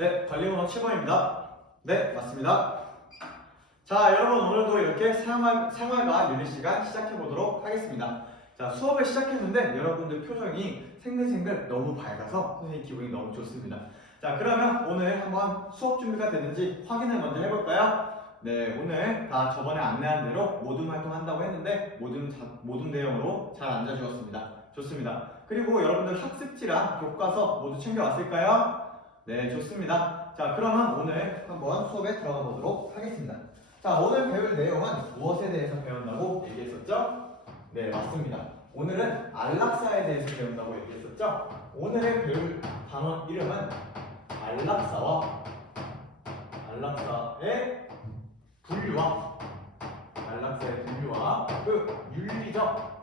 네, 관리번호 7번입니다. 네, 맞습니다. 자, 여러분 오늘도 이렇게 생활과 윤리 시간 시작해 보도록 하겠습니다. 자, 수업을 시작했는데 여러분들 표정이 생글생글 너무 밝아서 선생님 기분이 너무 좋습니다. 자, 그러면 오늘 한번 수업 준비가 됐는지 확인을 먼저 해볼까요? 네, 오늘 다 저번에 안내한 대로 모둠 활동한다고 했는데 모둠 내용으로 잘 앉아주었습니다. 좋습니다. 그리고 여러분들 학습지랑 교과서 모두 챙겨왔을까요? 네, 좋습니다. 자, 그러면 오늘 한번 수업에 들어가 보도록 하겠습니다. 자, 오늘 배울 내용은 무엇에 대해서 배운다고 얘기했었죠? 네, 맞습니다. 오늘은 안락사에 대해서 배운다고 얘기했었죠? 오늘의 배울 단원 이름은 안락사의 분류와 그 윤리적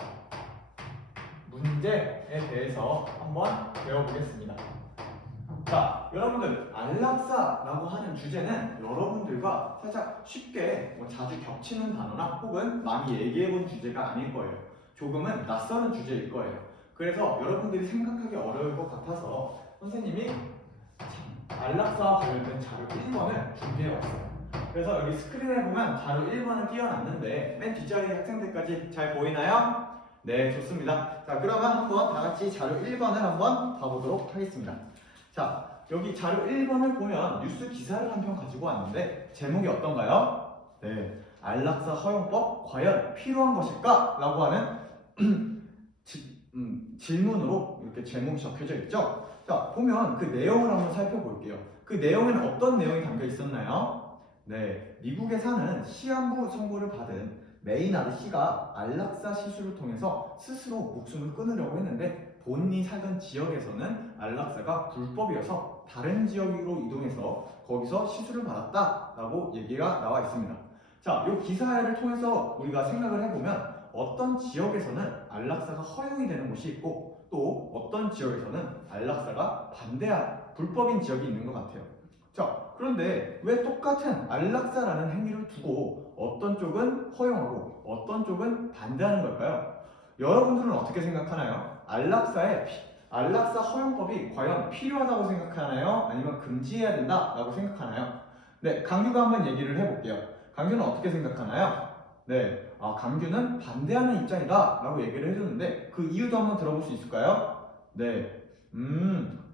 문제에 대해서 한번 배워보겠습니다. 자, 여러분들 안락사라고 하는 주제는 여러분들과 살짝 쉽게 자주 겹치는 단어나 혹은 많이 얘기해본 주제가 아닐 거예요. 조금은 낯설은 주제일 거예요. 그래서 여러분들이 생각하기 어려울 것 같아서 선생님이 안락사와 관련된 자료 1번을 준비해왔어요. 그래서 여기 스크린에 보면 자료 1번을 띄워놨는데 맨 뒷자리 학생들까지 잘 보이나요? 네, 좋습니다. 자, 그러면 한번 다 같이 자료 1번을 한번 봐보도록 하겠습니다. 자, 여기 자료 1번을 보면 뉴스 기사를 한 편 가지고 왔는데 제목이 어떤가요? 네, 안락사 허용법 과연 필요한 것일까? 라고 하는 질문으로 이렇게 제목이 적혀져 있죠? 자, 보면 그 내용을 한번 살펴볼게요. 그 내용에는 어떤 내용이 담겨 있었나요? 네, 미국에 사는 시한부 선고를 받은 메이나드 씨가 안락사 시술을 통해서 스스로 목숨을 끊으려고 했는데 본인이 살던 지역에서는 안락사가 불법이어서 다른 지역으로 이동해서 거기서 시술을 받았다라고 얘기가 나와 있습니다. 자, 이 기사를 통해서 우리가 생각을 해보면 어떤 지역에서는 안락사가 허용이 되는 곳이 있고 또 어떤 지역에서는 안락사가 불법인 지역이 있는 것 같아요. 자, 그런데 왜 똑같은 안락사라는 행위를 두고 어떤 쪽은 허용하고 어떤 쪽은 반대하는 걸까요? 여러분들은 어떻게 생각하나요? 안락사 허용법이 과연 필요하다고 생각하나요? 아니면 금지해야 된다라고 생각하나요? 네, 강규가 한번 얘기를 해볼게요. 강규는 어떻게 생각하나요? 네, 강규는 반대하는 입장이다 라고 얘기를 해줬는데 그 이유도 한번 들어볼 수 있을까요? 네,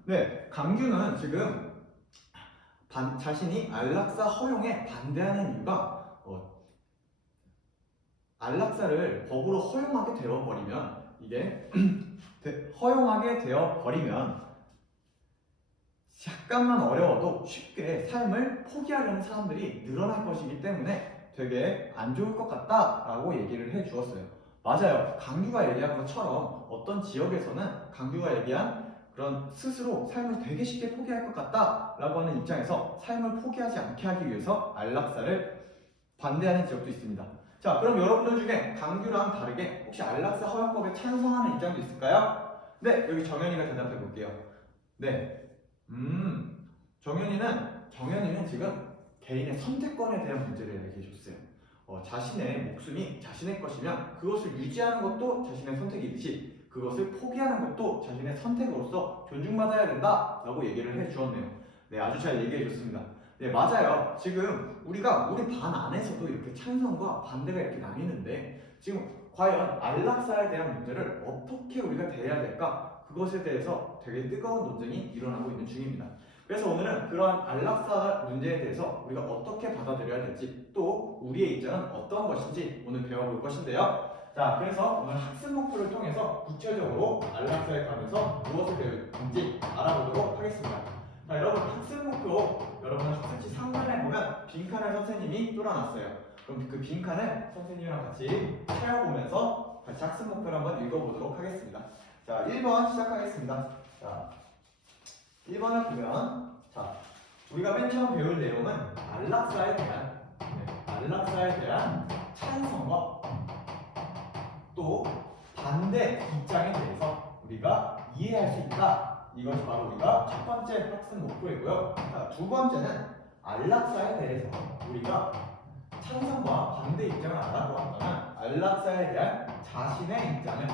네, 강규는 지금 자신이 안락사 허용에 반대하는 이유가 안락사를 법으로 허용하게 되어버리면 약간만 어려워도 쉽게 삶을 포기하려는 사람들이 늘어날 것이기 때문에 되게 안 좋을 것 같다라고 얘기를 해 주었어요. 맞아요. 강규가 얘기한 것처럼 어떤 지역에서는 강규가 얘기한 그런 스스로 삶을 되게 쉽게 포기할 것 같다라고 하는 입장에서 삶을 포기하지 않게 하기 위해서 안락사를 반대하는 지역도 있습니다. 자, 그럼 여러분들 중에 강규랑 다르게 혹시 안락사 허용법에 찬성하는 입장도 있을까요? 네, 여기 정현이가 대답해 볼게요. 네, 정현이는 지금 개인의 선택권에 대한 문제를 얘기해 줬어요. 자신의 목숨이 자신의 것이면 그것을 유지하는 것도 자신의 선택이듯이 그것을 포기하는 것도 자신의 선택으로서 존중받아야 된다라고 얘기를 해 주었네요. 네, 아주 잘 얘기해 줬습니다. 네, 맞아요. 지금 우리 반 안에서도 이렇게 찬성과 반대가 이렇게 나뉘는데 지금 과연 안락사에 대한 문제를 어떻게 우리가 대해야 될까? 그것에 대해서 되게 뜨거운 논쟁이 일어나고 있는 중입니다. 그래서 오늘은 그러한 안락사 문제에 대해서 우리가 어떻게 받아들여야 될지 또 우리의 입장은 어떤 것인지 오늘 배워볼 것인데요. 자, 그래서 오늘 학습 목표를 통해서 구체적으로 안락사에 관해서 무엇을 배울지 알아보도록 하겠습니다. 자, 여러분 학습 목표 여러분 학습지 상단에 보면 빈칸을 선생님이 뚫어놨어요. 그럼 그 빈칸을 선생님이랑 같이 채워보면서 같이 학습 목표를 한번 읽어보도록 하겠습니다. 자, 1번 시작하겠습니다. 자, 1번을 보면 우리가 맨 처음 배울 내용은 안락사에 대한 찬성과 또 반대 입장에 대해서 우리가 이해할 수 있다. 이것이 바로 우리가 첫 번째 학습 목표이고요. 자, 두 번째는 안락사에 대해서 우리가 찬성과 반대 입장을 알아보았다면 안락사에 대한 자신의 입장을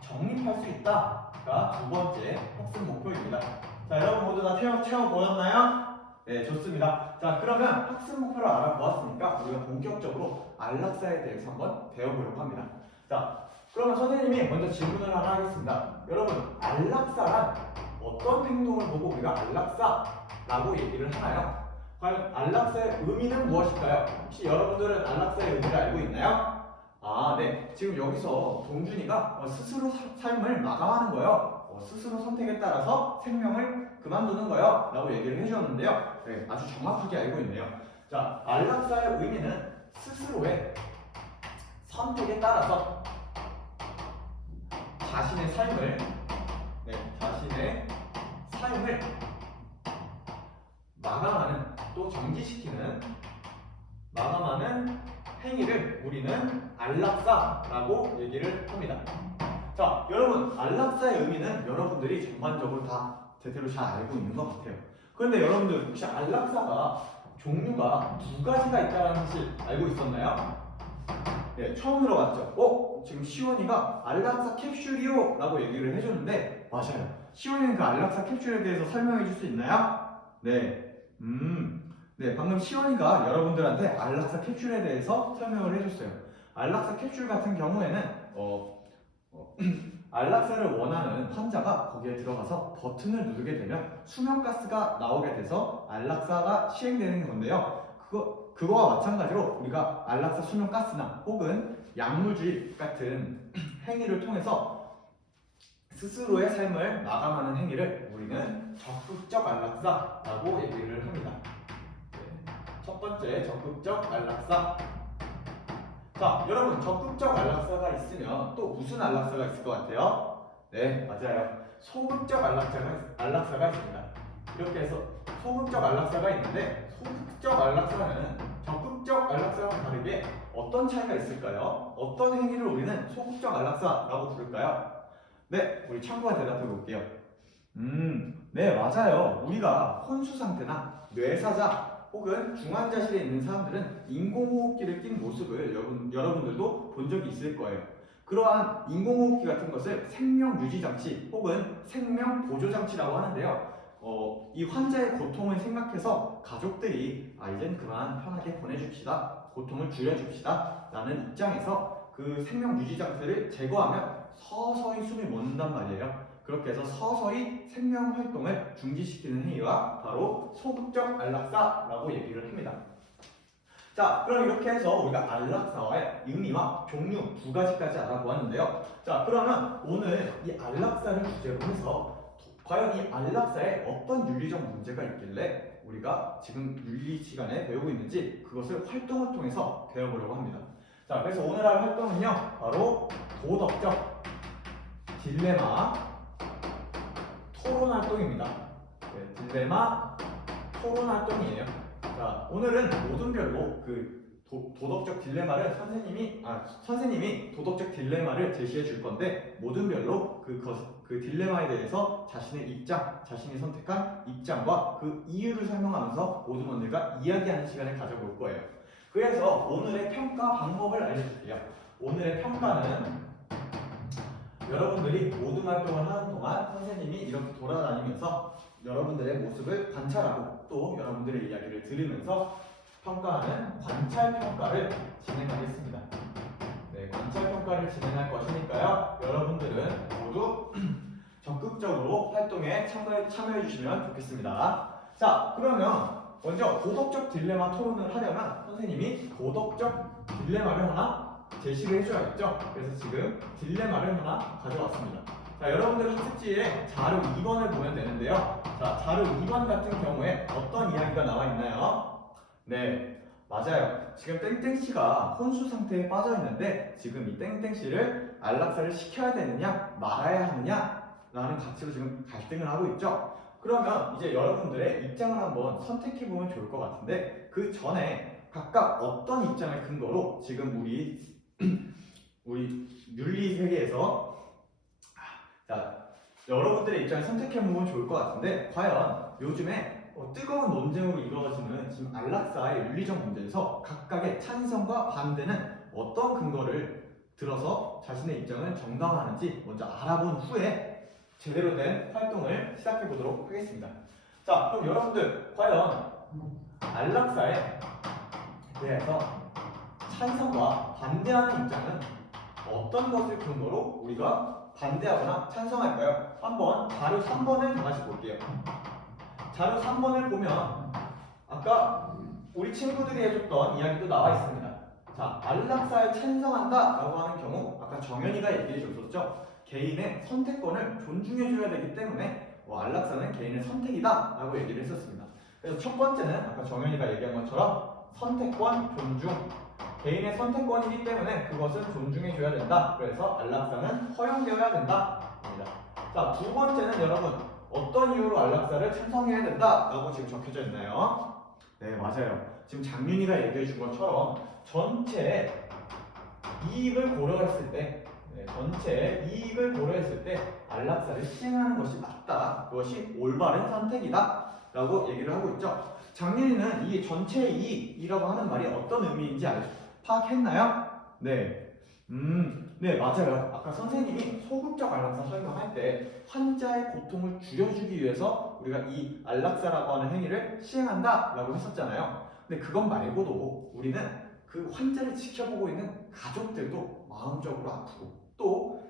정립할 수 있다 자, 두 번째 학습 목표입니다. 자, 여러분 모두 다 채워 보였나요? 네, 좋습니다. 자, 그러면 학습 목표를 알아보았으니까 우리가 본격적으로 안락사에 대해서 한번 배워보려고 합니다. 자, 그러면 선생님이 먼저 질문을 하나 하겠습니다. 여러분, 안락사란 어떤 행동을 보고 우리가 안락사라고 얘기를 하나요? 과연 안락사의 의미는 무엇일까요? 혹시 여러분들은 안락사의 의미를 알고 있나요? 아, 네. 지금 여기서 동준이가 스스로 삶을 마감하는 거예요. 스스로 선택에 따라서 생명을 그만두는 거예요. 라고 얘기를 해주었는데요. 네, 아주 정확하게 알고 있네요. 자, 안락사의 의미는 스스로의 선택에 따라서 자신의 삶을 마감하는, 또 정지시키는, 마감하는 행위를 우리는 안락사라고 얘기를 합니다. 자, 여러분, 안락사의 의미는 여러분들이 전반적으로 다 대체로 잘 알고 있는 것 같아요. 그런데 여러분들 혹시 안락사가 종류가 두 가지가 있다는 사실 알고 있었나요? 네, 처음 들어봤죠? 지금 시원이가 안락사 캡슐이요 라고 얘기를 해줬는데 맞아요. 시원이는 그 안락사 캡슐에 대해서 설명해 줄 수 있나요? 네, 네, 방금 시원이가 여러분들한테 안락사 캡슐에 대해서 설명을 해줬어요. 안락사 캡슐 같은 경우에는 안락사를 원하는 환자가 거기에 들어가서 버튼을 누르게 되면 수면가스가 나오게 돼서 안락사가 시행되는 건데요. 그거와 마찬가지로 우리가 안락사 수면가스나 혹은 약물 주입 같은 행위를 통해서 스스로의 삶을 마감하는 행위를 우리는 적극적 안락사라고 얘기를 합니다. 첫 번째, 적극적 안락사. 자, 여러분, 적극적 안락사가 있으면 또 무슨 안락사가 있을 것 같아요? 네, 맞아요. 소극적 안락사가 있습니다. 이렇게 해서 소극적 안락사가 있는데, 소극적 안락사는 적극적 안락사와 다르게 어떤 차이가 있을까요? 어떤 행위를 우리는 소극적 안락사라고 부를까요? 네, 우리 참고가 대답해 볼게요. 네, 맞아요. 우리가 혼수 상태나 뇌사자 혹은 중환자실에 있는 사람들은 인공호흡기를 낀 모습을 여러분들도 본 적이 있을 거예요. 그러한 인공호흡기 같은 것을 생명유지장치 혹은 생명보조장치라고 하는데요. 이 환자의 고통을 생각해서 가족들이 이젠 그만 편하게 보내줍시다, 고통을 줄여줍시다 라는 입장에서 그 생명유지장치를 제거하면 서서히 숨이 멎는단 말이에요. 그렇게 해서 서서히 생명 활동을 중지시키는 행위가 바로 소극적 안락사라고 얘기를 합니다. 자, 그럼 이렇게 해서 우리가 안락사와의 의미와 종류 두 가지까지 알아보았는데요. 자, 그러면 오늘 이 안락사를 주제로 해서 과연 이 안락사에 어떤 윤리적 문제가 있길래 우리가 지금 윤리 시간에 배우고 있는지 그것을 활동을 통해서 배워보려고 합니다. 자, 그래서 오늘 할 활동은요, 바로 도덕적 딜레마 토론 활동입니다. 네, 딜레마 토론 활동이에요. 자, 오늘은 모든별로 그 도덕적 딜레마를 선생님이 도덕적 딜레마를 제시해 줄 건데 모든별로 그 딜레마에 대해서 자신의 입장, 자신이 선택한 입장과 그 이유를 설명하면서 모든 원들과 이야기하는 시간을 가져볼 거예요. 그래서 오늘의 평가 방법을 알려줄게요. 오늘의 평가는 여러분들이 모든 활동을 하는 동안 선생님이 이렇게 돌아다니면서 여러분들의 모습을 관찰하고 또 여러분들의 이야기를 들으면서 평가하는 관찰평가를 진행하겠습니다. 네, 관찰평가를 진행할 것이니까요. 여러분들은 모두 적극적으로 활동에 참여해 주시면 좋겠습니다. 자, 그러면 먼저 도덕적 딜레마 토론을 하려면 선생님이 도덕적 딜레마를 하나 제시를 해줘야겠죠? 그래서 지금 딜레마를 하나 가져왔습니다. 자, 여러분들 학습지에 자료 2번을 보면 되는데요. 자, 자료 2번 같은 경우에 어떤 이야기가 나와 있나요? 네, 맞아요. 지금 땡땡씨가 혼수 상태에 빠져 있는데 지금 이 땡땡씨를 안락사를 시켜야 되느냐 말아야 하느냐 라는 가치로 지금 갈등을 하고 있죠. 그러면 이제 여러분들의 입장을 한번 선택해 보면 좋을 것 같은데 그 전에 각각 어떤 입장을 근거로 지금 우리 윤리 세계에서 여러분들의 입장을 선택해 보면 좋을 것 같은데 과연 요즘에 뜨거운 논쟁으로 이루어지는 지금 안락사의 윤리적 문제에서 각각의 찬성과 반대는 어떤 근거를 들어서 자신의 입장을 정당화하는지 먼저 알아본 후에 제대로 된 활동을 시작해 보도록 하겠습니다. 자, 그럼 여러분들 과연 안락사에 대해서 찬성과 반대하는 입장은 어떤 것을 근거로 우리가 반대하거나 찬성할까요? 한번 자료 3번을 다 같이 볼게요. 자료 3번을 보면 아까 우리 친구들이 해줬던 이야기도 나와 있습니다. 자, 안락사에 찬성한다 라고 하는 경우 아까 정연이가 얘기해 줬었죠. 개인의 선택권을 존중해줘야 되기 때문에 안락사는 개인의 선택이다 라고 얘기를 했었습니다. 그래서 첫 번째는 아까 정연이가 얘기한 것처럼 선택권 존중, 개인의 선택권이기 때문에 그것은 존중해줘야 된다. 그래서 안락사는 허용되어야 된다. 자, 두 번째는 여러분 어떤 이유로 안락사를 찬성해야 된다 라고 지금 적혀져 있나요? 네, 맞아요. 지금 장윤이가 얘기해 준 것처럼 전체 이익을 고려했을 때 전체 이익을 고려했을 때 안락사를 시행하는 것이 맞다. 그것이 올바른 선택이다 라고 얘기를 하고 있죠. 장윤이는 이 전체 이익이라고 하는 말이 어떤 의미인지 파악했나요? 네. 네, 맞아요. 아까 선생님이 소극적 안락사 설명할 때 환자의 고통을 줄여주기 위해서 우리가 이 안락사라고 하는 행위를 시행한다 라고 했었잖아요. 근데 그것 말고도 우리는 그 환자를 지켜보고 있는 가족들도 마음적으로 아프고 또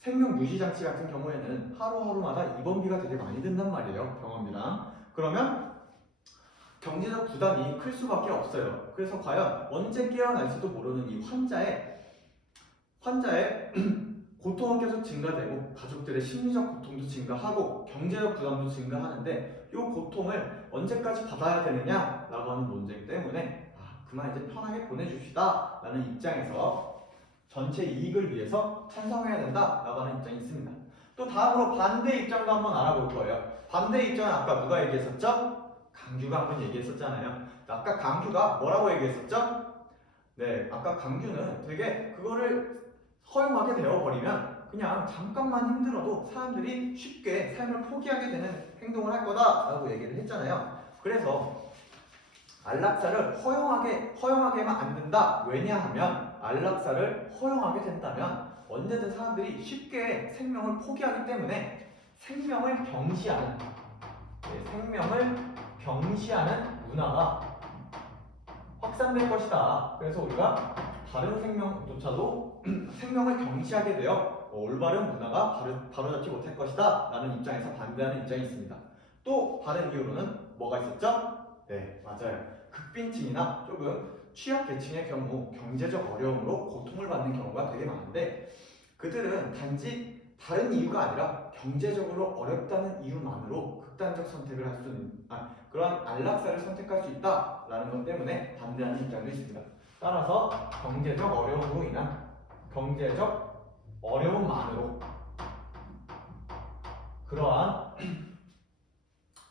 생명 유지 장치 같은 경우에는 하루하루마다 입원비가 되게 많이 든단 말이에요. 병원비랑. 그러면 경제적 부담이 클 수밖에 없어요. 그래서 과연 언제 깨어날지도 모르는 이 환자의 고통은 계속 증가되고 가족들의 심리적 고통도 증가하고 경제적 부담도 증가하는데 이 고통을 언제까지 받아야 되느냐라고 하는 논쟁 때문에 그만 이제 편하게 보내줍시다 라는 입장에서 전체 이익을 위해서 찬성해야 된다라고 하는 입장이 있습니다. 또 다음으로 반대 입장도 한번 알아볼 거예요. 반대 입장은 아까 누가 얘기했었죠? 강규가 한번 얘기했었잖아요. 아까 강규가 뭐라고 얘기했었죠? 네, 아까 강규는 되게 그거를 허용하게 되어버리면 그냥 잠깐만 힘들어도 사람들이 쉽게 삶을 포기하게 되는 행동을 할 거다라고 얘기를 했잖아요. 그래서 안락사를 허용하게만 안 된다. 왜냐하면 안락사를 허용하게 된다면 언제든 사람들이 쉽게 생명을 포기하기 때문에 생명을 병시하는 문화가 확산될 것이다. 그래서 우리가 다른 생명조차도 생명을 경시하게 되어 올바른 문화가 바로잡지 못할 것이다 라는 입장에서 반대하는 입장이 있습니다. 또 다른 이유로는 뭐가 있었죠? 네, 맞아요. 극빈층이나 조금 취약계층의 경우 경제적 어려움으로 고통을 받는 경우가 되게 많은데 그들은 단지 다른 이유가 아니라 경제적으로 어렵다는 이유만으로 극단적 선택을 할 수 있는 그런 안락사를 선택할 수 있다라는 것 때문에 반대하는 입장도 있습니다. 따라서 경제적 어려움으로 인한 경제적 어려움만으로 그러한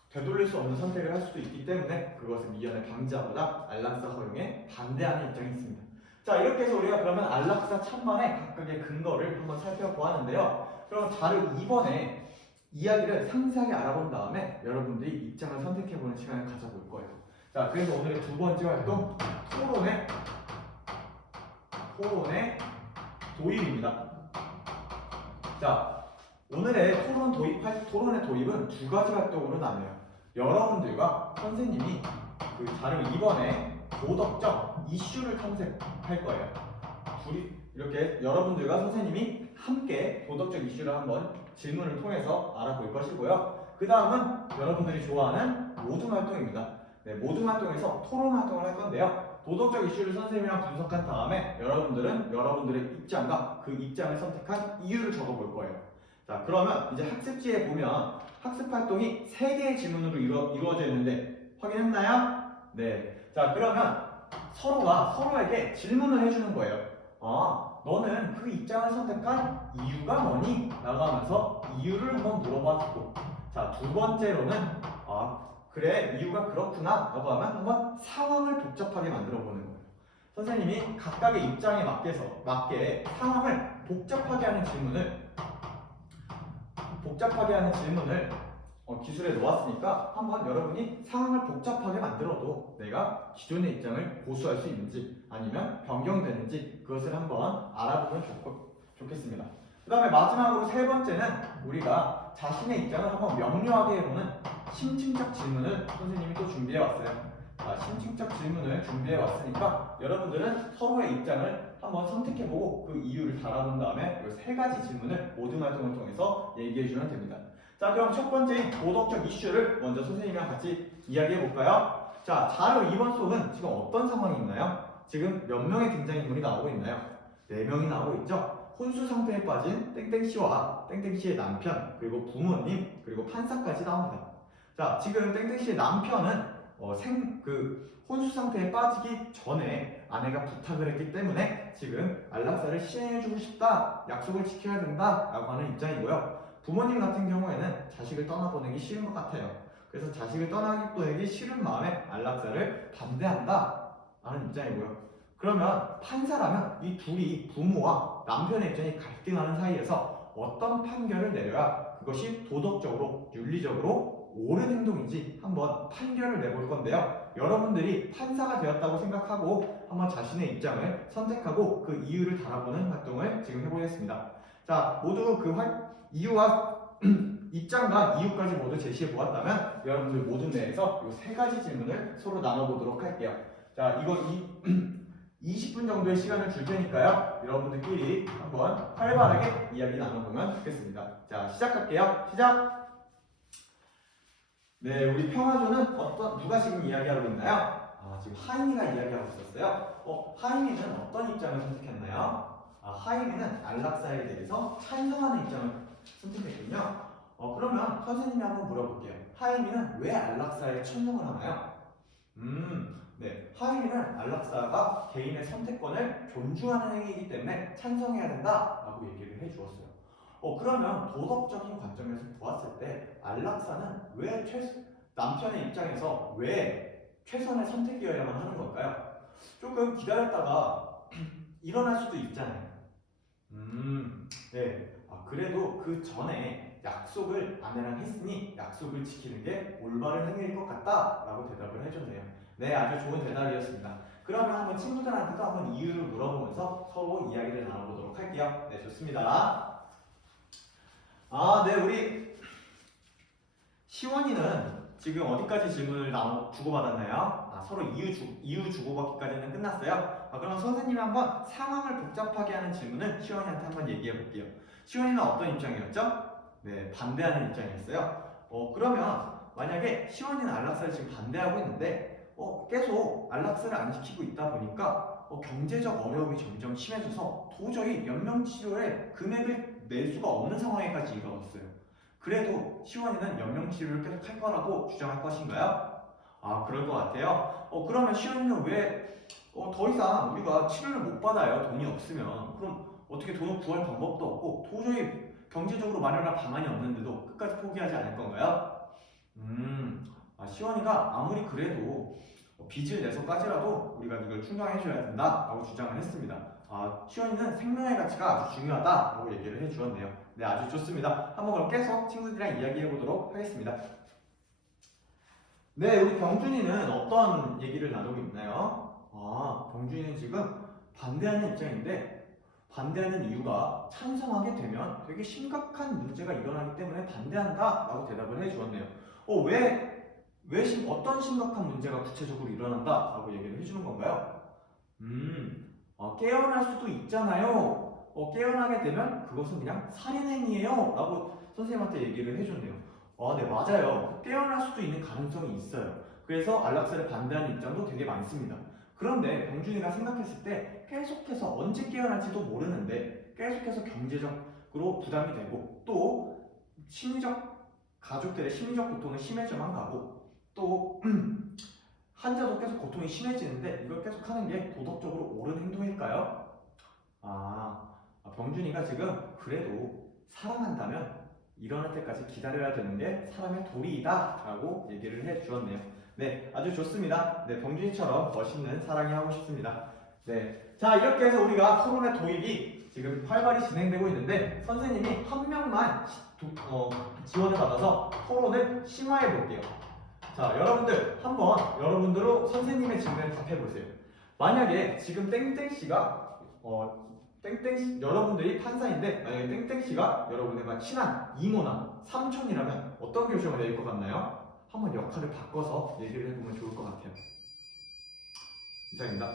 되돌릴 수 없는 선택을 할 수도 있기 때문에 그것을 미연에 방지하고자 안락사 허용에 반대하는 입장이 있습니다. 자, 이렇게 해서 우리가 그러면 안락사 찬반의 각각의 근거를 한번 살펴보았는데요. 그럼 자료 2번에 이야기를 상세하게 알아본 다음에 여러분들이 입장을 선택해보는 시간을 가져볼 거예요. 자, 그래서 오늘의 두 번째 활동 토론의 도입입니다. 자, 오늘의 토론의 도입은 두 가지 활동으로 나뉘어요. 여러분들과 선생님이 그 자료 2번에 도덕적 이슈를 탐색할 거예요. 둘이 이렇게 여러분들과 선생님이 함께 도덕적 이슈를 한번 질문을 통해서 알아볼 것이고요. 그 다음은 여러분들이 좋아하는 모둠 활동입니다. 네, 모둠 활동에서 토론 활동을 할 건데요. 도덕적 이슈를 선생님이랑 분석한 다음에 여러분들은 여러분들의 입장과 그 입장을 선택한 이유를 적어볼 거예요. 자, 그러면 이제 학습지에 보면 학습 활동이 3개의 질문으로 이루어져 있는데 확인했나요? 네. 자, 그러면 서로가 서로에게 질문을 해주는 거예요. 너는 그 입장을 선택한 이유가 뭐니? 라고 하면서 이유를 한번 물어봐주고, 자, 두 번째로는 그래, 이유가 그렇구나 라고 하면 한번 상황을 복잡하게 만들어 보는 거예요. 선생님이 각각의 입장에 맞게 상황을 복잡하게 하는 질문을 기술에 놓았으니까 한번 여러분이 상황을 복잡하게 만들어도 내가 기존의 입장을 고수할 수 있는지 아니면 변경되는지 그것을 한번 알아보면 좋겠습니다. 그 다음에 마지막으로 세 번째는 우리가 자신의 입장을 한번 명료하게 해보는 심층적 질문을 선생님이 또 준비해 왔어요. 자, 심층적 질문을 준비해 왔으니까 여러분들은 서로의 입장을 한번 선택해보고 그 이유를 달아본 다음에 이 세 가지 질문을 모든 활동을 통해서 얘기해주면 됩니다. 자, 그럼 첫 번째인 도덕적 이슈를 먼저 선생님이랑 같이 이야기해볼까요? 자, 자료 2번 속은 지금 어떤 상황이 있나요? 지금 몇 명의 등장인물이 나오고 있나요? 4명이 나오고 있죠? 혼수 상태에 빠진 땡땡씨와 땡땡씨의 남편, 그리고 부모님, 그리고 판사까지 나옵니다. 자, 지금 땡땡씨의 남편은 혼수 상태에 빠지기 전에 아내가 부탁을 했기 때문에 지금 안락사를 시행해주고 싶다, 약속을 지켜야 된다 라고 하는 입장이고요. 부모님 같은 경우에는 자식을 떠나보내기 싫은 것 같아요. 그래서 자식을 떠나보내기 싫은 마음에 안락사를 반대한다 라는 입장이고요. 그러면 판사라면 이 둘이 부모와 남편의 입장이 갈등하는 사이에서 어떤 판결을 내려야 그것이 도덕적으로, 윤리적으로 옳은 행동인지 한번 판결을 내볼 건데요. 여러분들이 판사가 되었다고 생각하고 한번 자신의 입장을 선택하고 그 이유를 달아보는 활동을 지금 해보겠습니다. 자, 모두 그 이유와 입장과 이유까지 모두 제시해 보았다면 여러분들 모두 내에서 이 세 가지 질문을 서로 나눠보도록 할게요. 자, 이거 20분 정도의 시간을 줄 테니까요. 여러분들끼리 한번 활발하게 이야기 나눠보면 좋겠습니다. 자, 시작할게요. 시작! 네, 우리 평화조는 누가 지금 이야기하고 있나요? 아, 지금 하임이가 이야기하고 있었어요. 하임이는 어떤 입장을 선택했나요? 하임이는 안락사에 대해서 찬성하는 입장을 선택했군요. 그러면 선생님이 한번 물어볼게요. 하임이는 왜 안락사에 찬성을 하나요? 네, 하임이는 안락사가 개인의 선택권을 존중하는 행위이기 때문에 찬성해야 된다라고 얘기를 해주었어요. 그러면 도덕적인 관점에서 보았을 때 안락사는 왜 남편의 입장에서 왜 최선의 선택이어야만 하는 걸까요? 조금 기다렸다가 일어날 수도 있잖아요. 네. 그래도 그 전에 약속을 아내랑 했으니 약속을 지키는 게 올바른 행위일 것 같다라고 대답을 해줬네요. 네, 아주 좋은 대답이었습니다. 그러면 한번 친구들한테도 한번 이유를 물어보면서 서로 이야기를 나눠보도록 할게요. 네, 좋습니다. 네, 우리 시원이는 지금 어디까지 질문을 주고받았나요? 서로 이유 주고받기까지는 끝났어요. 그럼 선생님이 한번 상황을 복잡하게 하는 질문을 시원이한테 한번 얘기해 볼게요. 시원이는 어떤 입장이었죠? 네, 반대하는 입장이었어요. 그러면 만약에 시원이는 안락사를 지금 반대하고 있는데 계속 안락사를 안 지키고 있다 보니까 경제적 어려움이 점점 심해져서 도저히 연명치료에 금액을 낼 수가 없는 상황에까지 이르렀어요. 그래도 시원이는 연명치료를 계속 할 거라고 주장할 것인가요? 그럴 것 같아요. 그러면 시원이는 왜 더 이상 우리가 치료를 못 받아요? 돈이 없으면. 그럼 어떻게 돈을 구할 방법도 없고 도저히 경제적으로 마련할 방안이 없는데도 끝까지 포기하지 않을 건가요? 시원이가 아무리 그래도 빚을 내서까지라도 우리가 이걸 충당해줘야 된다라고 주장을 했습니다. 시원이는 생명의 가치가 아주 중요하다라고 얘기를 해주었네요. 네, 아주 좋습니다. 한번 그럼 계속 친구들이랑 이야기해보도록 하겠습니다. 네, 우리 병준이는 어떤 얘기를 나누고 있나요? 병준이는 지금 반대하는 입장인데 반대하는 이유가 찬성하게 되면 되게 심각한 문제가 일어나기 때문에 반대한다 라고 대답을 해주었네요. 어떤 심각한 문제가 구체적으로 일어난다 라고 얘기를 해주는 건가요? 깨어날 수도 있잖아요. 깨어나게 되면 그것은 그냥 살인행위예요 라고 선생님한테 얘기를 해줬네요. 네, 맞아요. 깨어날 수도 있는 가능성이 있어요. 그래서 안락사를 반대하는 입장도 되게 많습니다. 그런데 병준이가 생각했을 때 계속해서 언제 깨어날지도 모르는데 계속해서 경제적으로 부담이 되고 또 가족들의 심리적 고통은 심해져만 가고 또 환자도 계속 고통이 심해지는데 이걸 계속 하는 게 도덕적으로 옳은 행동일까요? 병준이가 지금 그래도 사랑한다면 일어날 때까지 기다려야 되는 게 사람의 도리이다 라고 얘기를 해주었네요. 네, 아주 좋습니다. 네, 병준이처럼 멋있는 사랑이 하고 싶습니다. 네, 자, 이렇게 해서 우리가 토론의 도입이 지금 활발히 진행되고 있는데 선생님이 한 명만 지원을 받아서 토론을 심화해 볼게요. 자, 여러분들 한번 여러분들로 선생님의 질문에 답해 보세요. 만약에 지금 땡땡씨가 땡땡씨, 여러분들이 탄산인데 만약에 땡땡씨가 여러분의 막 친한 이모나 삼촌이라면 어떤 결정을 내릴 것 같나요? 한번 역할을 바꿔서 얘기를 해보면 좋을 것 같아요. 이상입니다.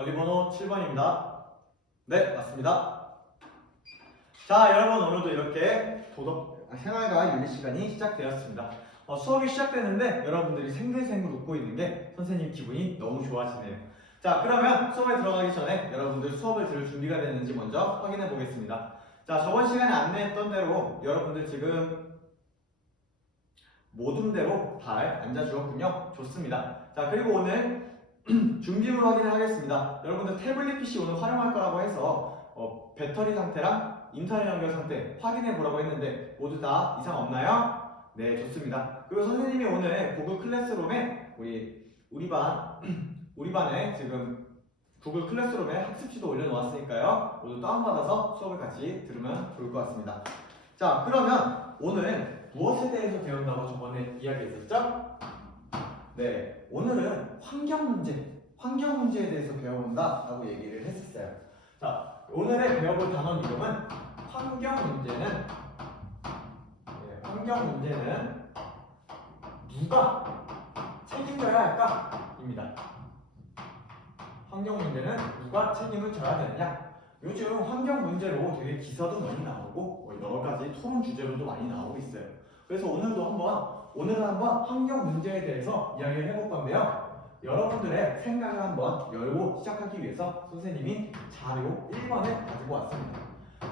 관리번호 7번입니다. 네, 맞습니다. 자, 여러분 오늘도 이렇게 생활과 윤리 시간이 시작되었습니다. 수업이 시작되는데 여러분들이 생글생글 웃고 있는 게 선생님 기분이 너무 좋아지네요. 자, 그러면 수업에 들어가기 전에 여러분들 수업을 들을 준비가 됐는지 먼저 확인해 보겠습니다. 자, 저번 시간에 안내했던 대로 여러분들 지금 모든 대로 잘 앉아주었군요. 좋습니다. 자, 그리고 오늘 준비물 확인을 하겠습니다. 여러분들 태블릿 PC 오늘 활용할 거라고 해서 배터리 상태랑 인터넷 연결 상태 확인해 보라고 했는데 모두 다 이상 없나요? 네, 좋습니다. 그리고 선생님이 오늘 구글 클래스룸에 우리 반에 지금 구글 클래스룸에 학습지도 올려놓았으니까요. 모두 다운받아서 수업을 같이 들으면 좋을 것 같습니다. 자, 그러면 오늘 무엇에 대해서 배운다고 저번에 이야기했었죠? 네, 오늘은 환경 문제에 대해서 배워본다라고 얘기를 했었어요. 자, 오늘의 배워볼 단어 이름은 환경 문제는 누가 책임져야 할까?입니다. 환경 문제는 누가 책임을 져야 되느냐? 요즘 환경 문제로 되게 기사도 많이 나오고 여러 가지 토론 주제로도 많이 나오고 있어요. 그래서 오늘은 한번 환경 문제에 대해서 이야기를 해볼 건데요. 여러분들의 생각을 한번 열고 시작하기 위해서 선생님이 자료 1번을 가지고 왔습니다.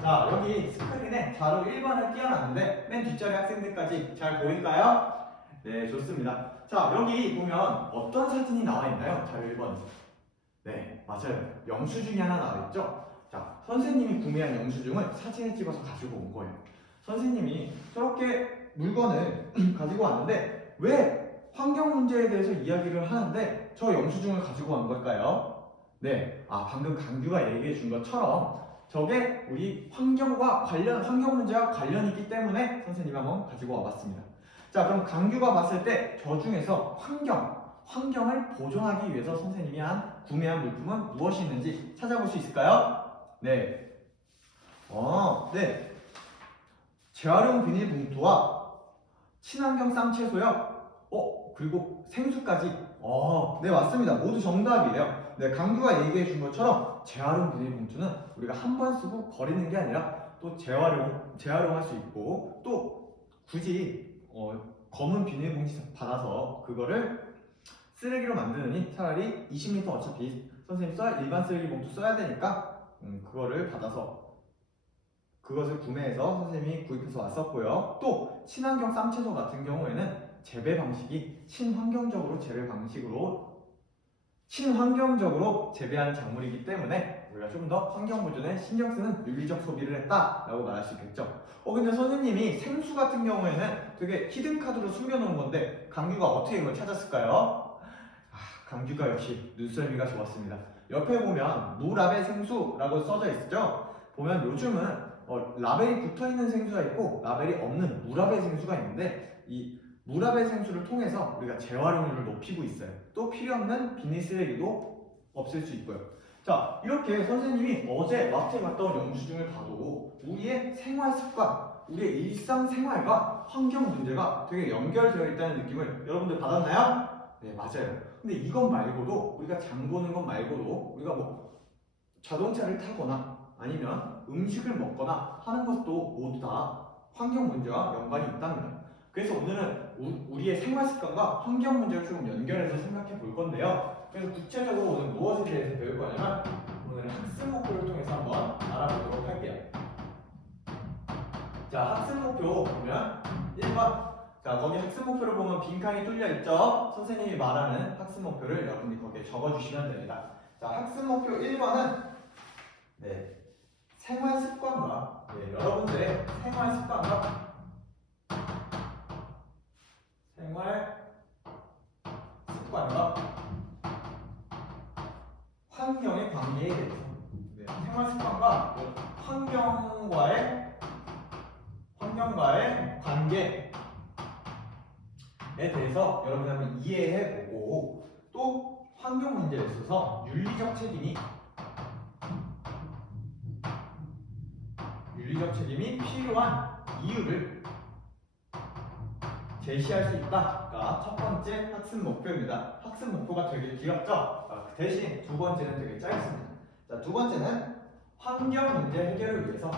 자, 여기 스크린에 자료 1번을 띄워놨는데 맨 뒷자리 학생들까지 잘 보일까요? 네, 좋습니다. 자, 여기 보면 어떤 사진이 나와 있나요? 자료 1번. 네, 맞아요. 영수증이 하나 나와 있죠? 자, 선생님이 구매한 영수증을 사진을 찍어서 가지고 온 거예요. 선생님이 저렇게 물건을 가지고 왔는데 왜 환경 문제에 대해서 이야기를 하는데 저 영수증을 가지고 온 걸까요? 네, 방금 강규가 얘기해 준 것처럼 저게 우리 환경 문제와 관련이 있기 때문에 선생님이 한번 가지고 와봤습니다. 자, 그럼 강규가 봤을 때 저 중에서 환경을 보존하기 위해서 선생님이 구매한 물품은 무엇이 있는지 찾아볼 수 있을까요? 네. 네. 재활용 비닐봉투와 친환경 쌈채소요. 그리고 생수까지. 네, 맞습니다. 모두 정답이에요. 네, 강규가 얘기해 준 것처럼 재활용 비닐봉투는 우리가 한 번 쓰고 버리는 게 아니라 또 재활용할 수 있고 또 굳이 검은 비닐봉지 받아서 그거를 쓰레기로 만드느니 차라리 20리터 어차피 선생님 일반 쓰레기 봉투 써야 되니까 그거를 받아서 그것을 구매해서 선생님이 구입해서 왔었고요. 또 친환경 쌈채소 같은 경우에는 재배 방식이 친환경적으로 재배한 작물이기 때문에 우리가 좀 더 환경 보존에 신경 쓰는 윤리적 소비를 했다라고 말할 수 있겠죠. 근데 선생님이 생수 같은 경우에는 되게 히든 카드로 숨겨놓은 건데 강규가 어떻게 이걸 찾았을까요? 강규가 역시 눈썰미가 좋았습니다. 옆에 보면 무라벨 생수라고 써져 있죠. 보면 요즘은 라벨이 붙어있는 생수가 있고 라벨이 없는 무라벨 생수가 있는데 이 무라벨 생수를 통해서 우리가 재활용률을 높이고 있어요. 또 필요 없는 비닐 쓰레기도 없앨 수 있고요. 자, 이렇게 선생님이 어제 마트에 갔다 온 영수증을 봐도 우리의 생활 습관, 우리의 일상생활과 환경 문제가 되게 연결되어 있다는 느낌을 여러분들 받았나요? 네, 맞아요. 근데 이것 말고도 우리가 장 보는 것 말고도 우리가 뭐 자동차를 타거나 아니면 음식을 먹거나 하는 것도 모두 다 환경 문제와 연관이 있답니다. 그래서 오늘은 우리의 생활 습관과 환경 문제를 조금 연결해서 생각해 볼 건데요. 그래서 구체적으로 오늘 무엇에 대해서 배울 거냐면 오늘은 학습 목표를 통해서 한번 알아보도록 할게요. 자, 학습 목표 보면 1번. 자, 거기 학습 목표를 보면 빈칸이 뚫려 있죠? 선생님이 말하는 학습 목표를 여러분이 거기에 적어주시면 됩니다. 자, 학습 목표 1번은 생활 습관과 여러분들의 생활 습관과 환경의 관계에 대해서 생활 습관과 환경과의 관계에 대해서 여러분이 한번 이해해보고 또 환경 문제에 있어서 윤리적 책임이 필요한 이유를 제시할 수 있다가 첫 번째 학습 목표입니다. 학습 목표가 되게 길었죠? 그 대신 두 번째는 되게 짧습니다. 자, 두 번째는 환경 문제 해결을 위해서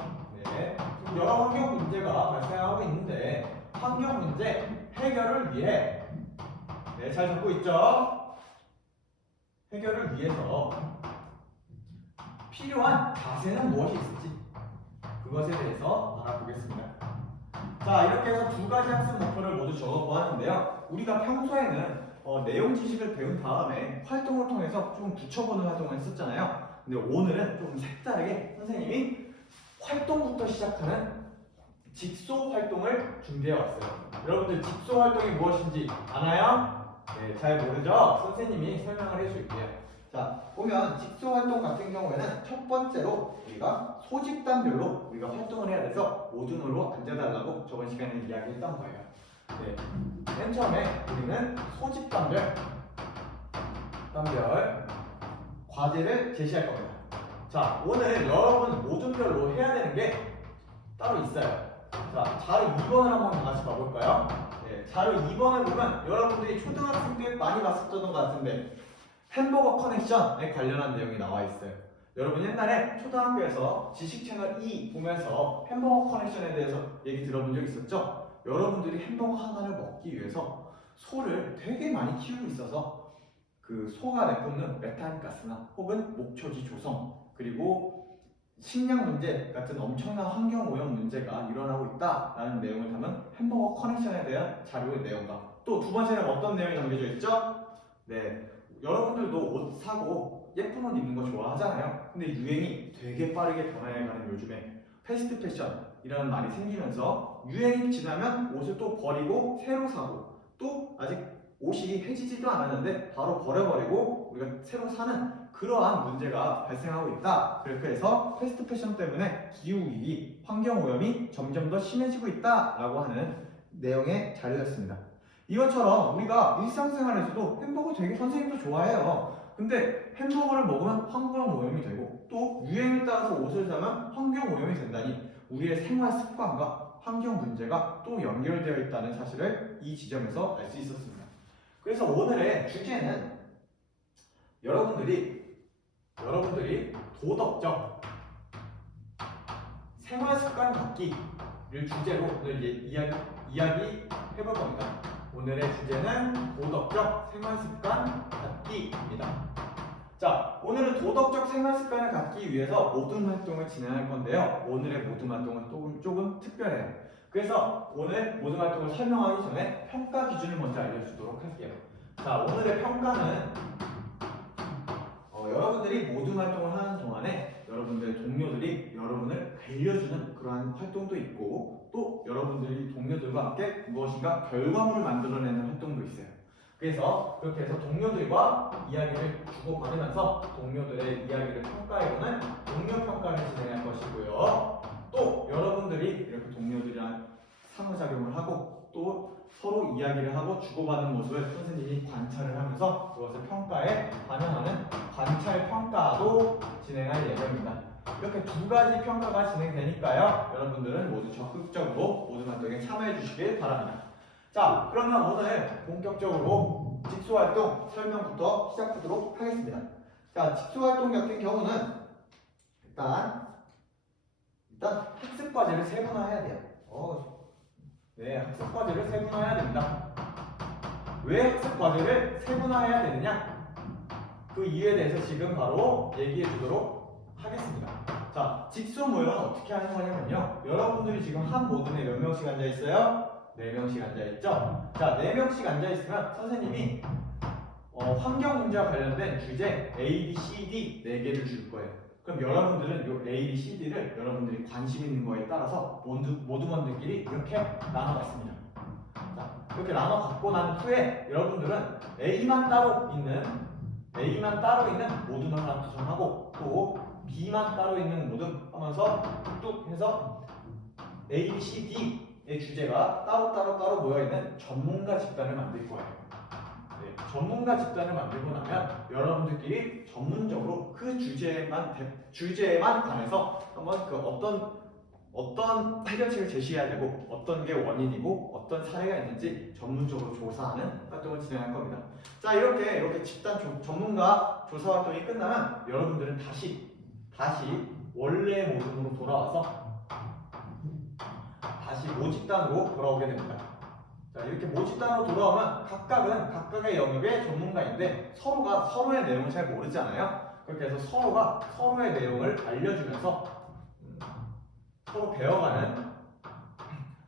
지금 여러 환경 문제가 발생하고 있는데 환경 문제 해결을 위해 잘 적고 있죠? 해결을 위해서 필요한 자세는 무엇이 있을지 그것에 대해서 알아보겠습니다. 자, 이렇게 해서 두 가지 학습 목표를 모두 적어보았는데요. 우리가 평소에는 내용 지식을 배운 다음에 활동을 통해서 좀 붙여보는 활동을 했었잖아요. 근데 오늘은 좀 색다르게 선생님이 활동부터 시작하는 직소 활동을 준비해 왔어요. 여러분들 직소 활동이 무엇인지 아나요? 네, 잘 모르죠? 선생님이 설명을 해줄게요. 자, 보면 직소 활동 같은 경우에는 첫 번째로 우리가 소집단별로 우리가 활동을 해야 돼서 모듈로 앉아달라고 저번 시간에 이야기했던 거예요. 맨 처음에 우리는 소집단별 과제를 제시할 겁니다. 자, 오늘 여러분 모듈별로 해야 되는 게 따로 있어요. 자, 자료 2번을 한번 다 같이 봐볼까요? 자료 2번을 보면 여러분들이 초등학생 때 많이 봤었던 것 같은데 햄버거 커넥션에 관련한 내용이 나와 있어요. 여러분 옛날에 초등학교에서 지식 채널 2 보면서 햄버거 커넥션에 대해서 얘기 들어본 적 있었죠? 여러분들이 햄버거 하나를 먹기 위해서 소를 되게 많이 키우고 있어서 그 소가 내뿜는 메탄가스나 혹은 목초지 조성 그리고 식량 문제 같은 엄청난 환경 오염 문제가 일어나고 있다라는 내용을 담은 햄버거 커넥션에 대한 자료의 내용과 또 두 번째는 어떤 내용이 담겨져 있죠? 여러분들도 옷 사고 예쁜 옷 입는 거 좋아하잖아요. 근데 유행이 되게 빠르게 변해가는 요즘에 패스트 패션이라는 말이 생기면서 유행이 지나면 옷을 또 버리고 새로 사고 또 아직 옷이 해지지도 않았는데 바로 버려버리고 우리가 새로 사는 그러한 문제가 발생하고 있다. 그렇게 해서 패스트 패션 때문에 기후위기, 환경오염이 점점 더 심해지고 있다라고 하는 내용의 자료였습니다. 이것처럼 우리가 일상생활에서도 햄버거 되게 선생님도 좋아해요. 근데 햄버거를 먹으면 환경오염이 되고 또 유행에 따라서 옷을 사면 환경오염이 된다니 우리의 생활 습관과 환경 문제가 또 연결되어 있다는 사실을 이 지점에서 알 수 있었습니다. 그래서 오늘의 주제는 여러분들이 도덕적 생활 습관 갖기를 주제로 오늘 이야기 해볼 겁니다. 오늘의 주제는 도덕적 생활 습관 갖기입니다. 자, 오늘은 도덕적 생활 습관을 갖기 위해서 모든 활동을 진행할 건데요. 오늘의 모든 활동은 조금 특별해요. 그래서 오늘 모든 활동을 설명하기 전에 평가 기준을 먼저 알려주도록 할게요. 자, 오늘의 평가는 여러분들이 모든 활동을 하는 동안에 여러분들의 동료들이 여러분을 알려주는 그러한 활동도 있고 또 여러분들이 동료들과 함께 무엇인가 결과물을 만들어내는 활동도 있어요. 그래서 그렇게 해서 동료들과 이야기를 주고받으면서 동료들의 이야기를 평가해보는 동료 평가를 진행할 것이고요. 또 활동을 하고 또 서로 이야기를 하고 주고받는 모습을 선생님이 관찰을 하면서 그것을 평가에 반영하는 관찰 평가도 진행할 예정입니다. 이렇게 두 가지 평가가 진행되니까요. 여러분들은 모두 적극적으로 모든 활동에 참여해 주시길 바랍니다. 자, 그러면 오늘 본격적으로 직소활동 설명부터 시작하도록 하겠습니다. 자, 직소활동 같은 경우는 일단 학습 과제를 세분화해야 돼요. 네, 학습 과제를 세분화해야 됩니다. 왜 학습 과제를 세분화해야 되느냐? 그 이유에 대해서 지금 바로 얘기해 주도록 하겠습니다. 자, 직소 모형은 어떻게 하는 거냐면요. 여러분들이 지금 한 모둠에 몇 명씩 앉아 있어요? 4명씩 앉아 있죠? 자, 4명씩 앉아 있으면 선생님이 환경 문제와 관련된 주제 A, B, C, D 4개를 줄 거예요. 그럼 여러분들은 이 A, B, C, D를 여러분들이 관심 있는 거에 따라서 모두먼들끼리 이렇게 나눠봤습니다. 자, 이렇게 나눠 갖고 난 후에 여러분들은 A만 따로 있는 모둠을 하나 구성하고 또 B만 따로 있는 모둠 하면서 뚝 해서 A, B, C, D의 주제가 따로 모여있는 전문가 집단을 만들 거예요. 네, 전문가 집단을 만들고 나면 여러분들끼리 전문적으로 그 주제에만 관해서 한번 그 어떤 해결책을 제시해야 되고 어떤 게 원인이고 어떤 사례가 있는지 전문적으로 조사하는 활동을 진행할 겁니다. 자, 이렇게 집단 전문가 조사 활동이 끝나면 여러분들은 다시 원래 모둠으로 돌아와서 다시 모집단으로 돌아오게 됩니다. 자, 이렇게 모집단으로 돌아오면 각각은 각각의 영역의 전문가인데 서로가 서로의 내용을 잘 모르잖아요. 그렇게 해서 서로가 서로의 내용을 알려주면서 서로 배워가는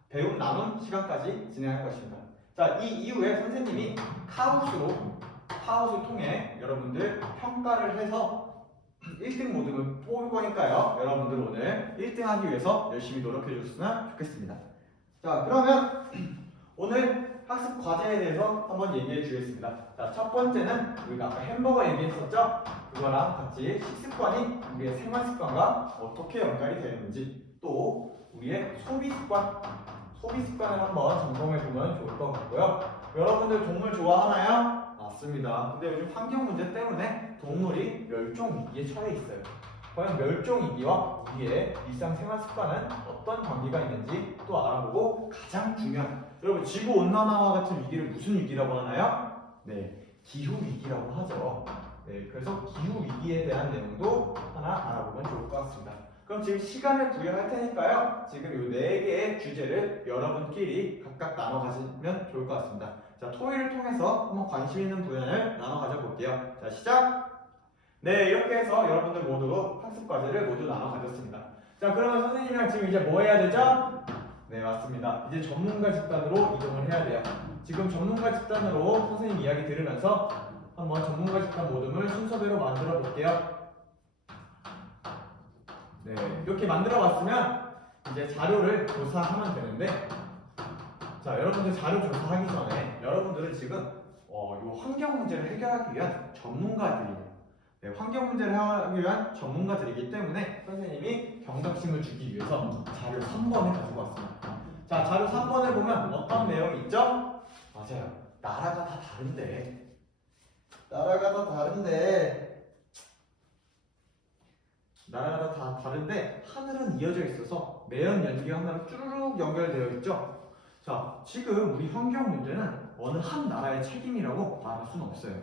배움 나눔 시간까지 진행할 것입니다. 자, 이 이후에 선생님이 카우스를 통해 여러분들 평가를 해서 1등 모둠을 뽑을 거니까요. 여러분들 오늘 1등 하기 위해서 열심히 노력해 주셨으면 좋겠습니다. 자, 그러면 오늘 학습 과제에 대해서 한번 얘기해 주겠습니다. 자, 첫 번째는 우리가 아까 햄버거 얘기했었죠? 그거랑 같이 식습관이 우리의 생활 습관과 어떻게 연관이 되는지 또 우리의 소비 습관을 한번 점검해 보면 좋을 것 같고요. 여러분들 동물 좋아하나요? 맞습니다. 근데 요즘 환경 문제 때문에 동물이 멸종 위기에 처해 있어요. 과연 멸종 위기와 우리의 일상생활 습관은 어떤 관계가 있는지 또 알아보고 가장 중요한 여러분 지구 온난화와 같은 위기를 무슨 위기라고 하나요? 네, 기후 위기라고 하죠. 네, 그래서 기후 위기에 대한 내용도 하나 알아보면 좋을 것 같습니다. 그럼 지금 시간을 부여할 테니까요. 지금 이 4개의 주제를 여러분끼리 각각 나눠 가시면 좋을 것 같습니다. 자, 토의를 통해서 한번 관심 있는 분야를 나눠 가져볼게요. 자, 시작! 네, 이렇게 해서 여러분들 모두 학습 과제를 모두 나눠 가졌습니다. 자, 그러면 선생님이랑 지금 이제 뭐 해야 되죠? 네, 맞습니다. 이제 전문가 집단으로 이동을 해야 돼요. 지금 전문가 집단으로 선생님 이야기 들으면서 한번 전문가 집단 모둠을 순서대로 만들어 볼게요. 네, 이렇게 만들어 봤으면 이제 자료를 조사하면 되는데, 자, 여러분들 자료 조사하기 전에 여러분들은 지금 이 환경 문제를 해결하기 위한 전문가들이에요. 네, 환경 문제를 해결하기 위한 전문가들이기 때문에 선생님이 경각심을 주기 위해서 자료 3번을 가지고 왔습니다. 자, 자료 3번을 보면 어떤 내용이 있죠? 맞아요. 나라가 다 다른데 하늘은 이어져 있어서 매연 연기가 하나로 쭈르륵 연결되어 있죠. 자, 지금 우리 환경 문제는 어느 한 나라의 책임이라고 말할 수는 없어요.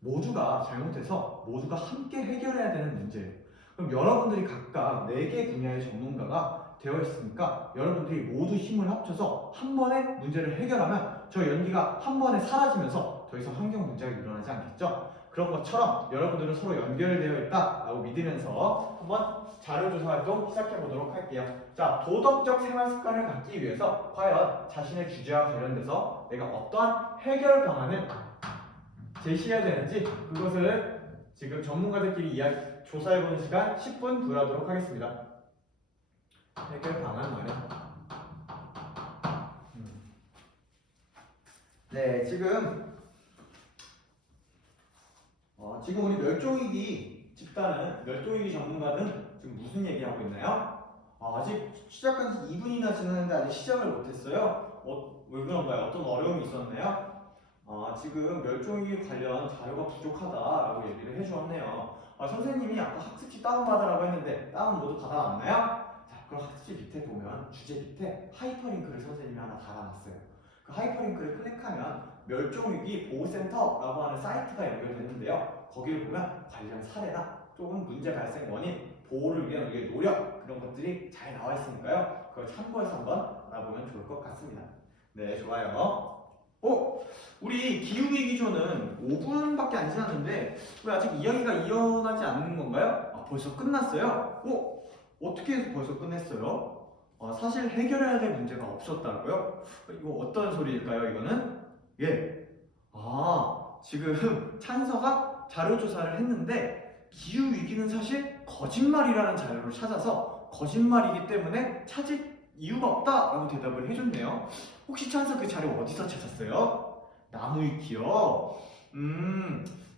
모두가 잘못해서 모두가 함께 해결해야 되는 문제예요. 그럼 여러분들이 각각 4개 분야의 전문가가 되어 있으니까 여러분들이 모두 힘을 합쳐서 한 번에 문제를 해결하면 저 연기가 한 번에 사라지면서 더 이상 환경 문제가 일어나지 않겠죠? 그런 것처럼 여러분들은 서로 연결되어 있다라고 믿으면서 한번 자료조사 활동 시작해 보도록 할게요. 자, 도덕적 생활 습관을 갖기 위해서 과연 자신의 주제와 관련돼서 내가 어떠한 해결 방안을 제시해야 되는지 그것을 지금 전문가들끼리 조사해보는 시간 10분 부여하도록 하겠습니다. 해결 방안 마련. 네, 지금 우리 멸종위기 집단은 멸종위기 전문가는 지금 무슨 얘기하고 있나요? 아직 시작한 지 2분이나 지났는데 아직 시작을 못했어요. 왜 그런가요? 어떤 어려움이 있었나요? 지금 멸종위기 관련 자료가 부족하다라고 얘기를 해주었네요. 선생님이 아까 학습지 다운받으라고 했는데 다운 모두 받아왔나요? 자, 그럼 학습지 밑에 보면 주제 밑에 하이퍼링크를 선생님이 하나 달아놨어요. 그 하이퍼링크를 클릭하면 멸종위기 보호센터라고 하는 사이트가 연결되는데요. 거기를 보면 관련 사례나 조금 문제 발생 원인, 보호를 위한 우리의 노력 그런 것들이 잘 나와 있으니까요. 그걸 참고해서 한번 알아보면 좋을 것 같습니다. 네, 좋아요. 우리 기후위기조는 5분밖에 안 지났는데 왜 아직 이야기가 이어나지 않는 건가요? 벌써 끝났어요? 어떻게 해서 벌써 끝냈어요? 사실 해결해야 될 문제가 없었다고요? 이거 어떤 소리일까요, 이거는? 예. 지금 찬서가 자료조사를 했는데 기후위기는 사실 거짓말이라는 자료를 찾아서 거짓말이기 때문에 찾을 이유가 없다라고 대답을 해줬네요. 혹시 찬서 그 자료 어디서 찾았어요? 나무위키요.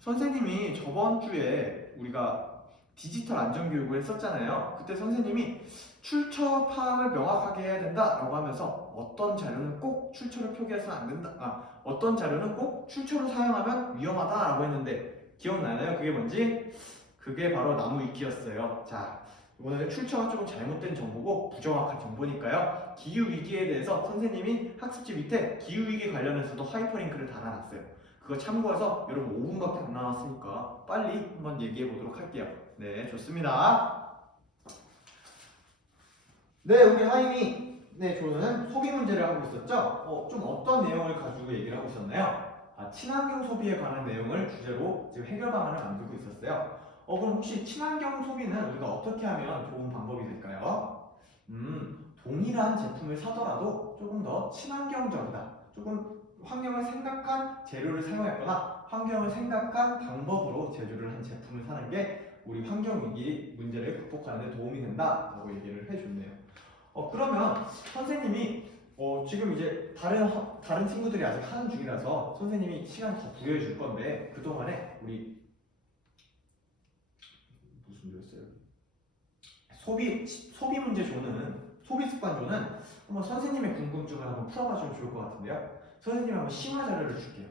선생님이 저번 주에 우리가 디지털 안전교육을 했었잖아요. 그때 선생님이 출처 파악을 명확하게 해야 된다라고 하면서 어떤 자료는 꼭 출처를 표기해서는 안 된다. 어떤 자료는 꼭 출처를 사용하면 위험하다라고 했는데 기억나나요? 그게 뭔지? 그게 바로 나무위키였어요. 자, 이거는 출처가 조금 잘못된 정보고 부정확한 정보니까요. 기후위기에 대해서 선생님이 학습지 밑에 기후위기 관련해서도 하이퍼링크를 달아놨어요. 그거 참고해서 여러분 5분밖에 안 남았으니까 빨리 한번 얘기해 보도록 할게요. 네, 좋습니다. 네, 우리 하임이 저는 소비 문제를 하고 있었죠? 좀 어떤 내용을 가지고 얘기를 하고 있었나요? 친환경 소비에 관한 내용을 주제로 지금 해결 방안을 만들고 있었어요. 그럼 혹시 친환경 소비는 우리가 어떻게 하면 좋은 방법이 될까요? 동일한 제품을 사더라도 조금 더 친환경적이다. 조금 환경을 생각한 재료를 사용했거나 환경을 생각한 방법으로 제조를 한 제품을 사는 게 우리 환경위기 문제를 극복하는 데 도움이 된다라고 얘기를 해줬네요. 그러면 선생님이 지금 이제 다른 친구들이 아직 하는 중이라서 선생님이 시간 더 부여해 줄 건데 그동안에 우리 무슨 문제였어요? 소비 문제 조는 소비 습관 조는 한번 선생님의 궁금증을 한번 풀어봐주면 좋을 것 같은데요. 선생님이 한번 심화 자료를 줄게요.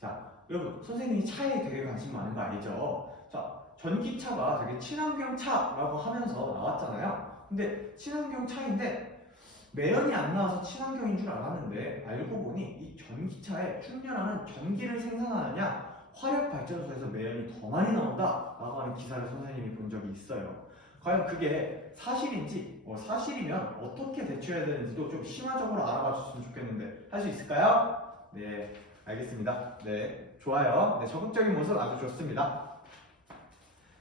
자, 여러분 선생님이 차에 되게 관심 많은 거 알죠? 자, 전기차가 되게 친환경 차라고 하면서 나왔잖아요. 근데 친환경 차인데 매연이 안 나와서 친환경인 줄 알았는데 알고 보니 이 전기차에 충전하는 전기를 생산하느냐 화력 발전소에서 매연이 더 많이 나온다라고 하는 기사를 선생님이 본 적이 있어요. 과연 그게 사실인지 사실이면 어떻게 대처해야 되는지도 좀 심화적으로 알아봐 주셨으면 좋겠는데 할 수 있을까요? 네, 알겠습니다. 네, 좋아요. 네, 적극적인 모습 아주 좋습니다.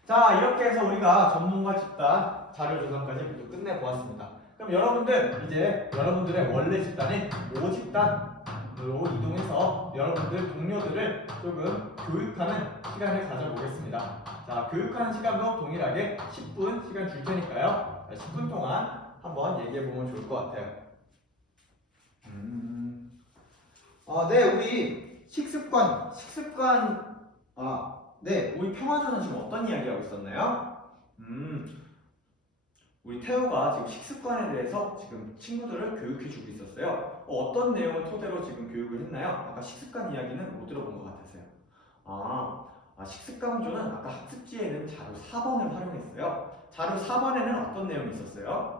자, 이렇게 해서 우리가 전문가 집단 자료 조사까지 모두 끝내보았습니다. 그럼 여러분들 이제 여러분들의 원래 집단인 모집단으로 이동해서 여러분들 동료들을 조금 교육하는 시간을 가져보겠습니다. 자, 교육하는 시간도 동일하게 10분 시간 줄 테니까요. 10분 동안 한번 얘기해보면 좋을 것 같아요. 네, 우리 식습관, 네, 우리 평화전은 지금 어떤 이야기하고 있었나요? 우리 태우가 지금 식습관에 대해서 지금 친구들을 교육해주고 있었어요. 어떤 내용을 토대로 지금 교육을 했나요? 아까 식습관 이야기는 못 들어본 것 같았어요. 식습관조는 아까 학습지에 있는 자료 4번을 활용했어요. 자료 4번에는 어떤 내용이 있었어요?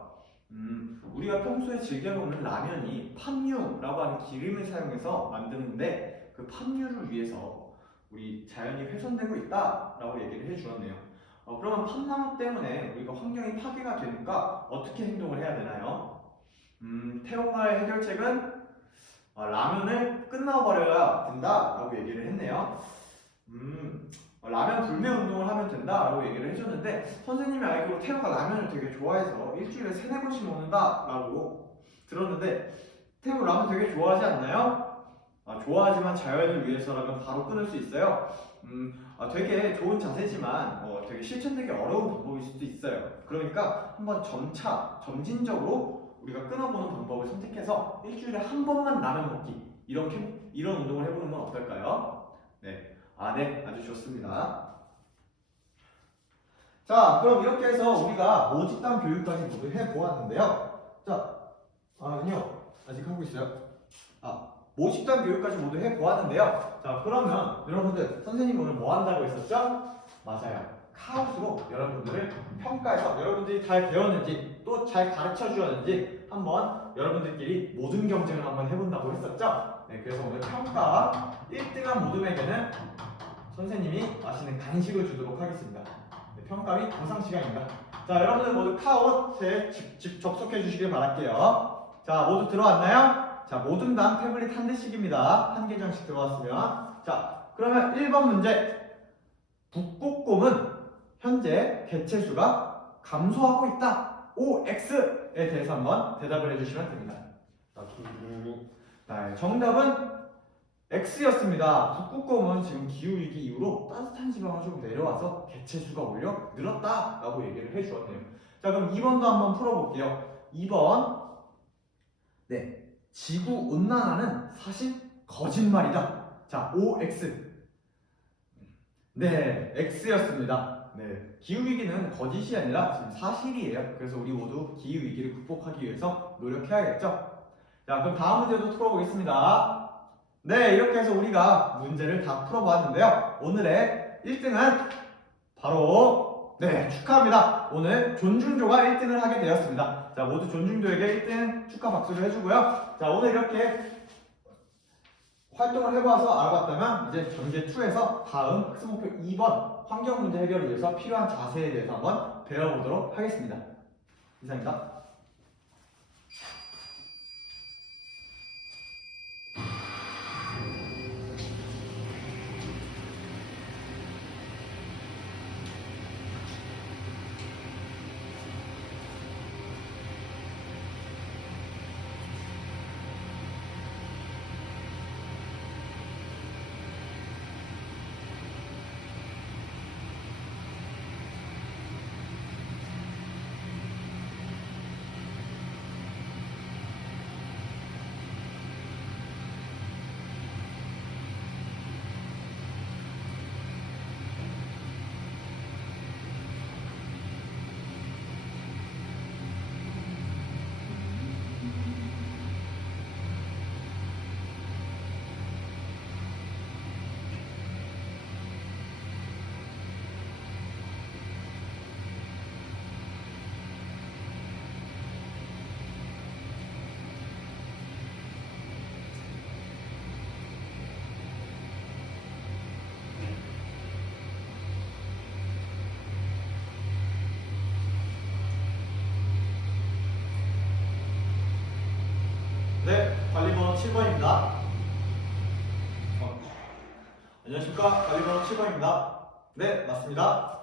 우리가 평소에 즐겨 먹는 라면이 팜유라고 하는 기름을 사용해서 만드는데 그 팜유를 위해서 우리 자연이 훼손되고 있다라고 얘기를 해주었네요. 그러면 팜나무 때문에 우리가 환경이 파괴가 되니까 어떻게 행동을 해야 되나요? 태용할 해결책은 라면을 끝나버려야 된다라고 얘기를 했네요. 라면 불매 운동을 하면 된다라고 얘기를 해줬는데 선생님이 알기로 태호가 라면을 되게 좋아해서 일주일에 3-4번씩 먹는다라고 들었는데 태호 라면 되게 좋아하지 않나요? 좋아하지만 자연을 위해서라면 바로 끊을 수 있어요. 되게 좋은 자세지만 되게 실천되기 어려운 방법일 수도 있어요. 그러니까 한번 점진적으로 우리가 끊어보는 방법을 선택해서 일주일에 한 번만 라면 먹기 이런 운동을 해보는 건 어떨까요? 네. 네, 아주 좋습니다. 자, 그럼 이렇게 해서 우리가 모집단 교육까지 모두 해보았는데요. 자, 아니요. 아직 하고 있어요. 모집단 교육까지 모두 해보았는데요. 자, 그러면 여러분들 선생님이 오늘 뭐 한다고 했었죠? 맞아요. 카우스로 여러분들을 평가해서 여러분들이 잘 배웠는지 또 잘 가르쳐 주었는지 한번 여러분들끼리 모든 경쟁을 한번 해본다고 했었죠? 네, 그래서 오늘 평가 1등한 모둠에게는 선생님이 맛있는 간식을 주도록 하겠습니다. 네, 평가 및 보상 시간입니다. 자, 여러분들 모두 카우스에 접속해 주시길 바랄게요. 자, 모두 들어왔나요? 자, 모둠당 태블릿 한 대씩입니다. 한 계정씩 들어왔으면. 자, 그러면 1번 문제. 북극곰은 현재 개체수가 감소하고 있다. OX에 대해서 한번 대답을 해주시면 됩니다. 자, 정답은 X였습니다. 북극곰은 지금 기후위기 이후로 따뜻한 지방을 좀 내려와서 개체수가 오히려 늘었다라고 얘기를 해주었네요. 자, 그럼 2번도 한번 풀어볼게요. 2번. 네, 지구 온난화는 사실 거짓말이다. 자, OX. 네, X였습니다. 네, 기후위기는 거짓이 아니라 지금 사실이에요. 그래서 우리 모두 기후위기를 극복하기 위해서 노력해야겠죠? 자, 그럼 다음 문제도 풀어보겠습니다. 네, 이렇게 해서 우리가 문제를 다 풀어보았는데요. 오늘의 1등은 바로, 네, 축하합니다. 오늘 존중조가 1등을 하게 되었습니다. 자, 모두 존중조에게 1등 축하 박수를 해주고요. 자, 오늘 이렇게 활동을 해봐서 알아봤다면 이제 전제 2에서 다음 학습목표 2번 환경 문제 해결을 위해서 필요한 자세에 대해서 한번 배워보도록 하겠습니다. 이상입니다. 네, 관리번호 7번입니다. 안녕하십니까, 관리번호 7번입니다. 네, 맞습니다.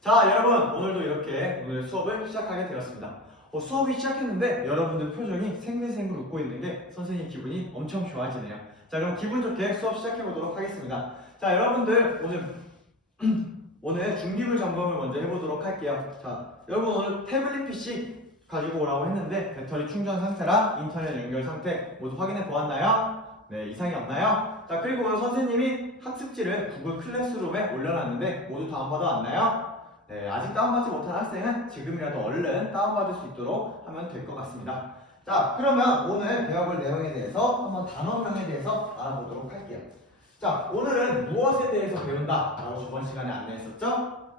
자, 여러분, 오늘도 이렇게 오늘 수업을 시작하게 되었습니다. 수업이 시작했는데 여러분들 표정이 생글생글 웃고 있는 게 선생님 기분이 엄청 좋아지네요. 자, 그럼 기분 좋게 수업 시작해 보도록 하겠습니다. 자, 여러분들 오늘 중기물 점검을 먼저 해보도록 할게요. 자, 여러분 오늘 태블릿 PC 가지고 오라고 했는데 배터리 충전 상태랑 인터넷 연결 상태 모두 확인해 보았나요? 네, 이상이 없나요? 자, 그리고 오늘 선생님이 학습지를 구글 클래스룸에 올려놨는데 모두 다운받아 왔나요? 네, 아직 다운받지 못한 학생은 지금이라도 얼른 다운받을 수 있도록 하면 될 것 같습니다. 자, 그러면 오늘 배워볼 내용에 대해서 한번 단어명에 대해서 알아보도록 할게요. 자, 오늘은 무엇에 대해서 배운다 라고 저번 시간에 안내했었죠?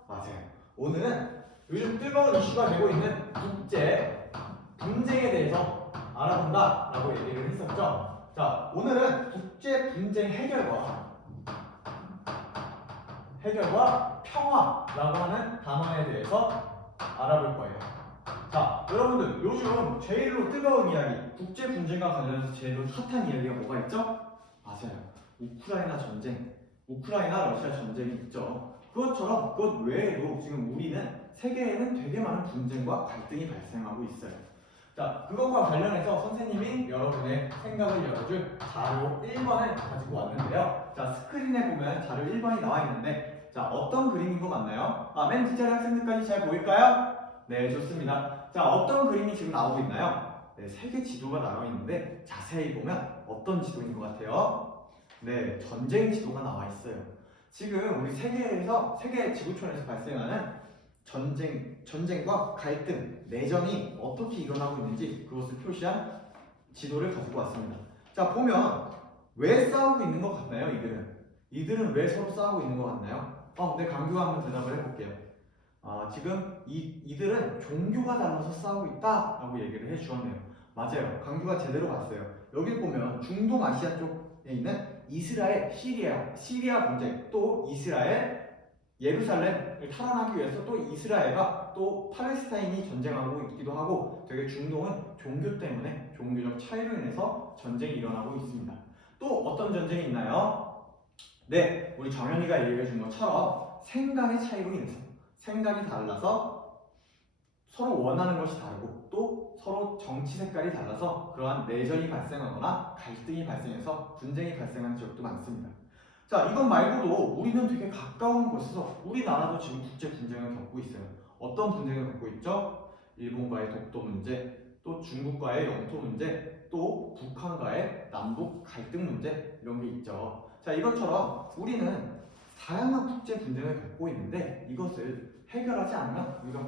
맞아요. 오늘은 요즘 뜨거운 이슈가 되고 있는 국제 분쟁에 대해서 알아본다 라고 얘기를 했었죠. 자, 오늘은 국제 분쟁 해결과 평화라고 하는 단어에 대해서 알아볼 거예요. 자, 여러분들 요즘 제일로 뜨거운 이야기, 국제 분쟁과 관련해서 제일로 핫한 이야기가 뭐가 있죠? 맞아요. 우크라이나 전쟁, 우크라이나 러시아 전쟁이 있죠. 그것처럼 그것 외에도 지금 우리는 세계에는 되게 많은 분쟁과 갈등이 발생하고 있어요. 자, 그것과 관련해서 선생님이 여러분의 생각을 열어줄 자료 1번을 가지고 왔는데요. 자, 스크린에 보면 자료 1번이 나와 있는데, 자, 어떤 그림인 것 같나요? 맨 뒷자리 학생들까지 잘 보일까요? 네, 좋습니다. 자, 어떤 그림이 지금 나오고 있나요? 네, 세계 지도가 나와 있는데 자세히 보면 어떤 지도인 것 같아요? 네, 전쟁 지도가 나와 있어요. 지금 우리 세계에서, 세계 지구촌에서 발생하는 전쟁과 갈등, 내전이 어떻게 일어나고 있는지 그것을 표시한 지도를 가지고 왔습니다. 자, 보면 왜 싸우고 있는 것 같나요? 이들은 왜 서로 싸우고 있는 것 같나요? 네, 강규가 한번 대답을 해볼게요. 지금 이들은 종교가 달라서 싸우고 있다라고 얘기를 해주었네요. 맞아요. 강규가 제대로 봤어요. 여기 보면 중동 아시아 쪽에 있는 이스라엘, 시리아 분쟁, 또 이스라엘, 예루살렘을 탈환하기 위해서 또 이스라엘과 또 팔레스타인이 전쟁하고 있기도 하고, 되게 중동은 종교 때문에 종교적 차이로 인해서 전쟁이 일어나고 있습니다. 또 어떤 전쟁이 있나요? 네, 우리 정현이가 얘기해 준 것처럼 생각의 차이로 인해서, 생각이 달라서 서로 원하는 것이 다르고 또 서로 정치 색깔이 달라서 그러한 내전이 발생하거나 갈등이 발생해서 분쟁이 발생하는 지역도 많습니다. 자, 이것 말고도 우리는 되게 가까운 곳에서 우리나라도 지금 국제 분쟁을 겪고 있어요. 어떤 분쟁을 겪고 있죠? 일본과의 독도 문제, 또 중국과의 영토 문제, 또 북한과의 남북 갈등 문제, 이런 게 있죠. 자, 이것처럼 우리는 다양한 국제 분쟁을 겪고 있는데 이것을 해결하지 않으면 우리가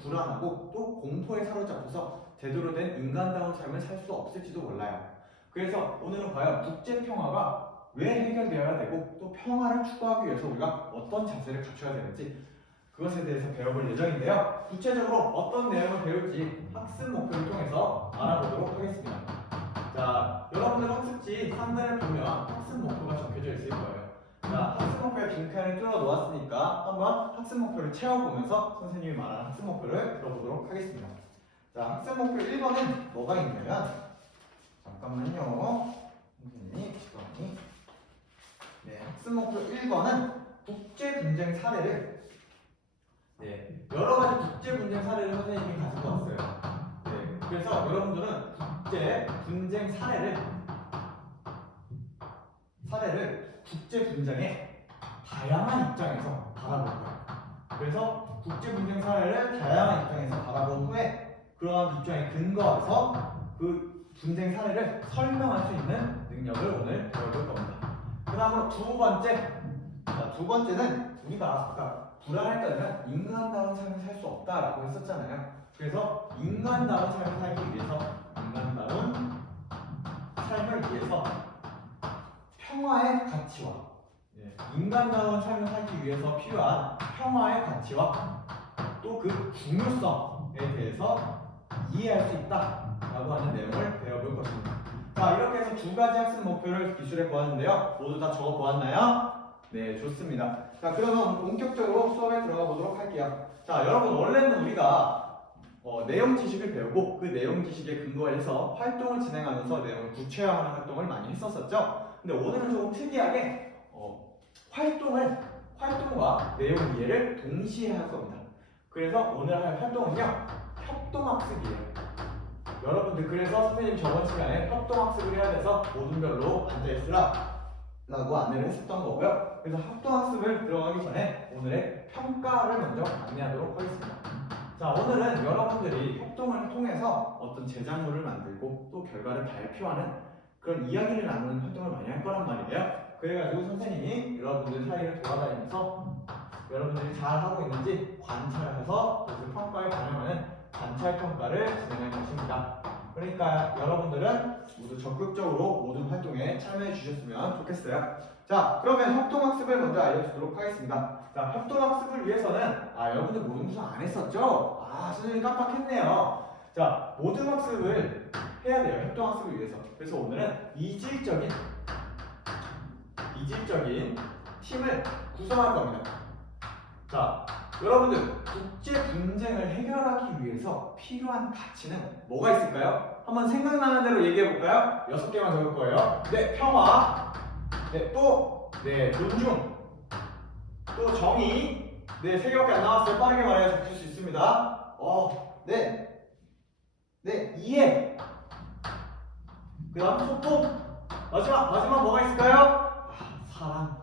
불안하고 또 공포에 사로잡혀서 제대로 된 인간다운 삶을 살 수 없을지도 몰라요. 그래서 오늘은 과연 국제 평화가 왜 해결되어야 되고 또 평화를 추구하기 위해서 우리가 어떤 자세를 갖춰야 되는지 그것에 대해서 배워볼 예정인데요. 구체적으로 어떤 내용을 배울지 학습 목표를 통해서 알아보도록 하겠습니다. 자, 여러분들 학습지 3단을 보면 학습 목표가 적혀져 있을 거예요. 자, 학습 목표의 빈칸을 뚫어 놓았으니까 한번 학습 목표를 채워보면서 선생님이 말하는 학습 목표를 들어보도록 하겠습니다. 자, 학습 목표 1번은 뭐가 있냐면, 잠깐만요. 선생님이 시간이. 네, 학습 목표 1번은 국제 분쟁 사례를, 여러 가지 국제 분쟁 사례를 선생님이 가지고 왔어요. 그래서 여러분들은 국제 분쟁 사례를 국제 분쟁의 다양한 입장에서 바라볼 거예요. 그래서 국제 분쟁 사례를 다양한 입장에서 바라본 후에 그러한 입장에 근거해서 그 분쟁 사례를 설명할 수 있는 능력을 오늘 배워볼 겁니다. 그 다음으로 두 번째는 우리가 아까 불안할 때는 인간다운 삶을 살 수 없다라고 했었잖아요. 그래서 인간다운 삶을 살기 위해서 평화의 가치와 인간다운 삶을 살기 위해서 필요한 평화의 가치와 또 그 중요성에 대해서 이해할 수 있다라고 하는 내용을 배워볼 것입니다. 자, 이렇게 해서 두 가지 학습 목표를 기술해 보았는데요. 모두 다 적어 보았나요? 네, 좋습니다. 자, 그러면 본격적으로 수업에 들어가 보도록 할게요. 자, 여러분, 원래는 우리가 내용 지식을 배우고 그 내용 지식에 근거해서 활동을 진행하면서 내용을 구체화하는 활동을 많이 했었었죠. 근데 오늘은 조금 특이하게 활동과 내용 이해를 동시에 할 겁니다. 그래서 오늘 할 활동은요, 협동학습이에요. 여러분들, 그래서 선생님 저번 시간에 협동학습을 해야 돼서 모든 별로 앉아있으라고 안내를 했었던 거고요. 그래서 협동학습을 들어가기 전에 오늘의 평가를 먼저 안내하도록 하겠습니다. 자, 오늘은 여러분들이 협동을 통해서 어떤 제작물을 만들고 또 결과를 발표하는 그런 이야기를 나누는 활동을 많이 할 거란 말이에요. 그래가지고 선생님이 여러분들 사이를 돌아다니면서 여러분들이 잘 하고 있는지 관찰해서 그것을 평가에 반영하는 관찰 평가를 진행할 것입니다. 그러니까 여러분들은 모두 적극적으로 모든 활동에 참여해 주셨으면 좋겠어요. 자, 그러면 협동학습을 먼저 알려주도록 하겠습니다. 자, 협동학습을 위해서는 여러분들 모든 구성 안 했었죠? 선생님이 깜빡했네요. 자, 모든 학습을 해야 돼요. 협동학습을 위해서. 그래서 오늘은 이질적인 팀을 구성할 겁니다. 자, 여러분들, 국제 분쟁을 해결하기 위해서 필요한 가치는 뭐가 있을까요? 한번 생각나는 대로 얘기해 볼까요? 6개만 적을 거예요. 네, 평화. 네, 또 존중. 또 정의. 네, 3개밖에 안 나왔어요. 빠르게 말해야 적힐 수 있습니다. 이해. 그 다음 소통. 마지막 뭐가 있을까요? 사랑.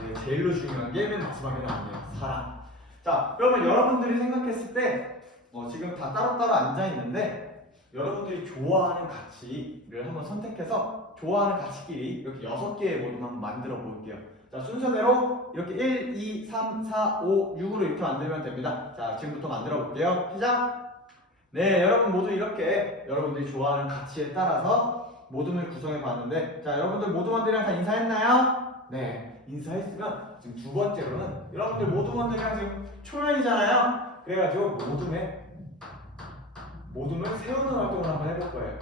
네, 제일로 중요한 게 맨 마지막에 나오네요. 사랑. 자, 그러면 여러분들이 생각했을 때 지금 다 따로따로 앉아있는데 여러분들이 좋아하는 가치를 한번 선택해서 좋아하는 가치끼리 이렇게 6개의 모둠 한번 만들어 볼게요. 자, 순서대로 이렇게 1, 2, 3, 4, 5, 6으로 이렇게 만들면 됩니다. 자, 지금부터 만들어 볼게요. 시작! 네, 여러분 모두 이렇게 여러분들이 좋아하는 가치에 따라서 모둠을 구성해 봤는데, 자, 여러분들 모둠원들이랑 다 인사했나요? 네, 인사했으면 지금 두 번째로는 여러분들 모둠원들이랑 지금 초면이잖아요. 그래가지고 모둠을 세우는 활동을 한번 해볼 거예요.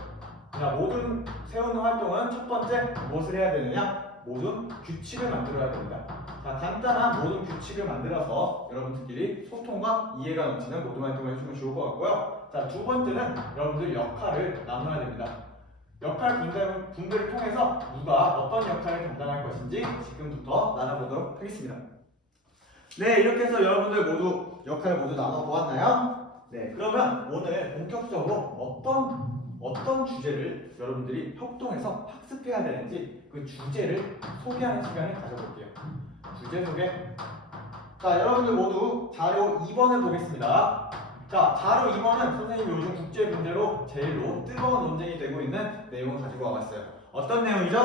자, 모둠 세우는 활동은 첫 번째 무엇을 해야 되느냐? 모둠 규칙을 만들어야 됩니다. 자, 간단한 모둠 규칙을 만들어서 여러분들끼리 소통과 이해가 넘치는 모둠 활동을 해주면 좋을 것 같고요. 자, 두 번째는 여러분들 역할을 나눠야 됩니다. 역할 분배를 통해서 누가 어떤 역할을 감당할 것인지 지금부터 나눠보도록 하겠습니다. 네, 이렇게 해서 여러분들 모두 역할 모두 나눠보았나요? 네, 그러면 오늘 본격적으로 어떤 주제를 여러분들이 협동해서 학습해야 되는지 그 주제를 소개하는 시간을 가져볼게요. 주제 소개. 자, 여러분들 모두 자료 2번을 보겠습니다. 자, 자료 2번은 선생님이 요즘 국제 문제로 제일로 뜨거운 논쟁이 되고 있는 내용을 가지고 와봤어요. 어떤 내용이죠?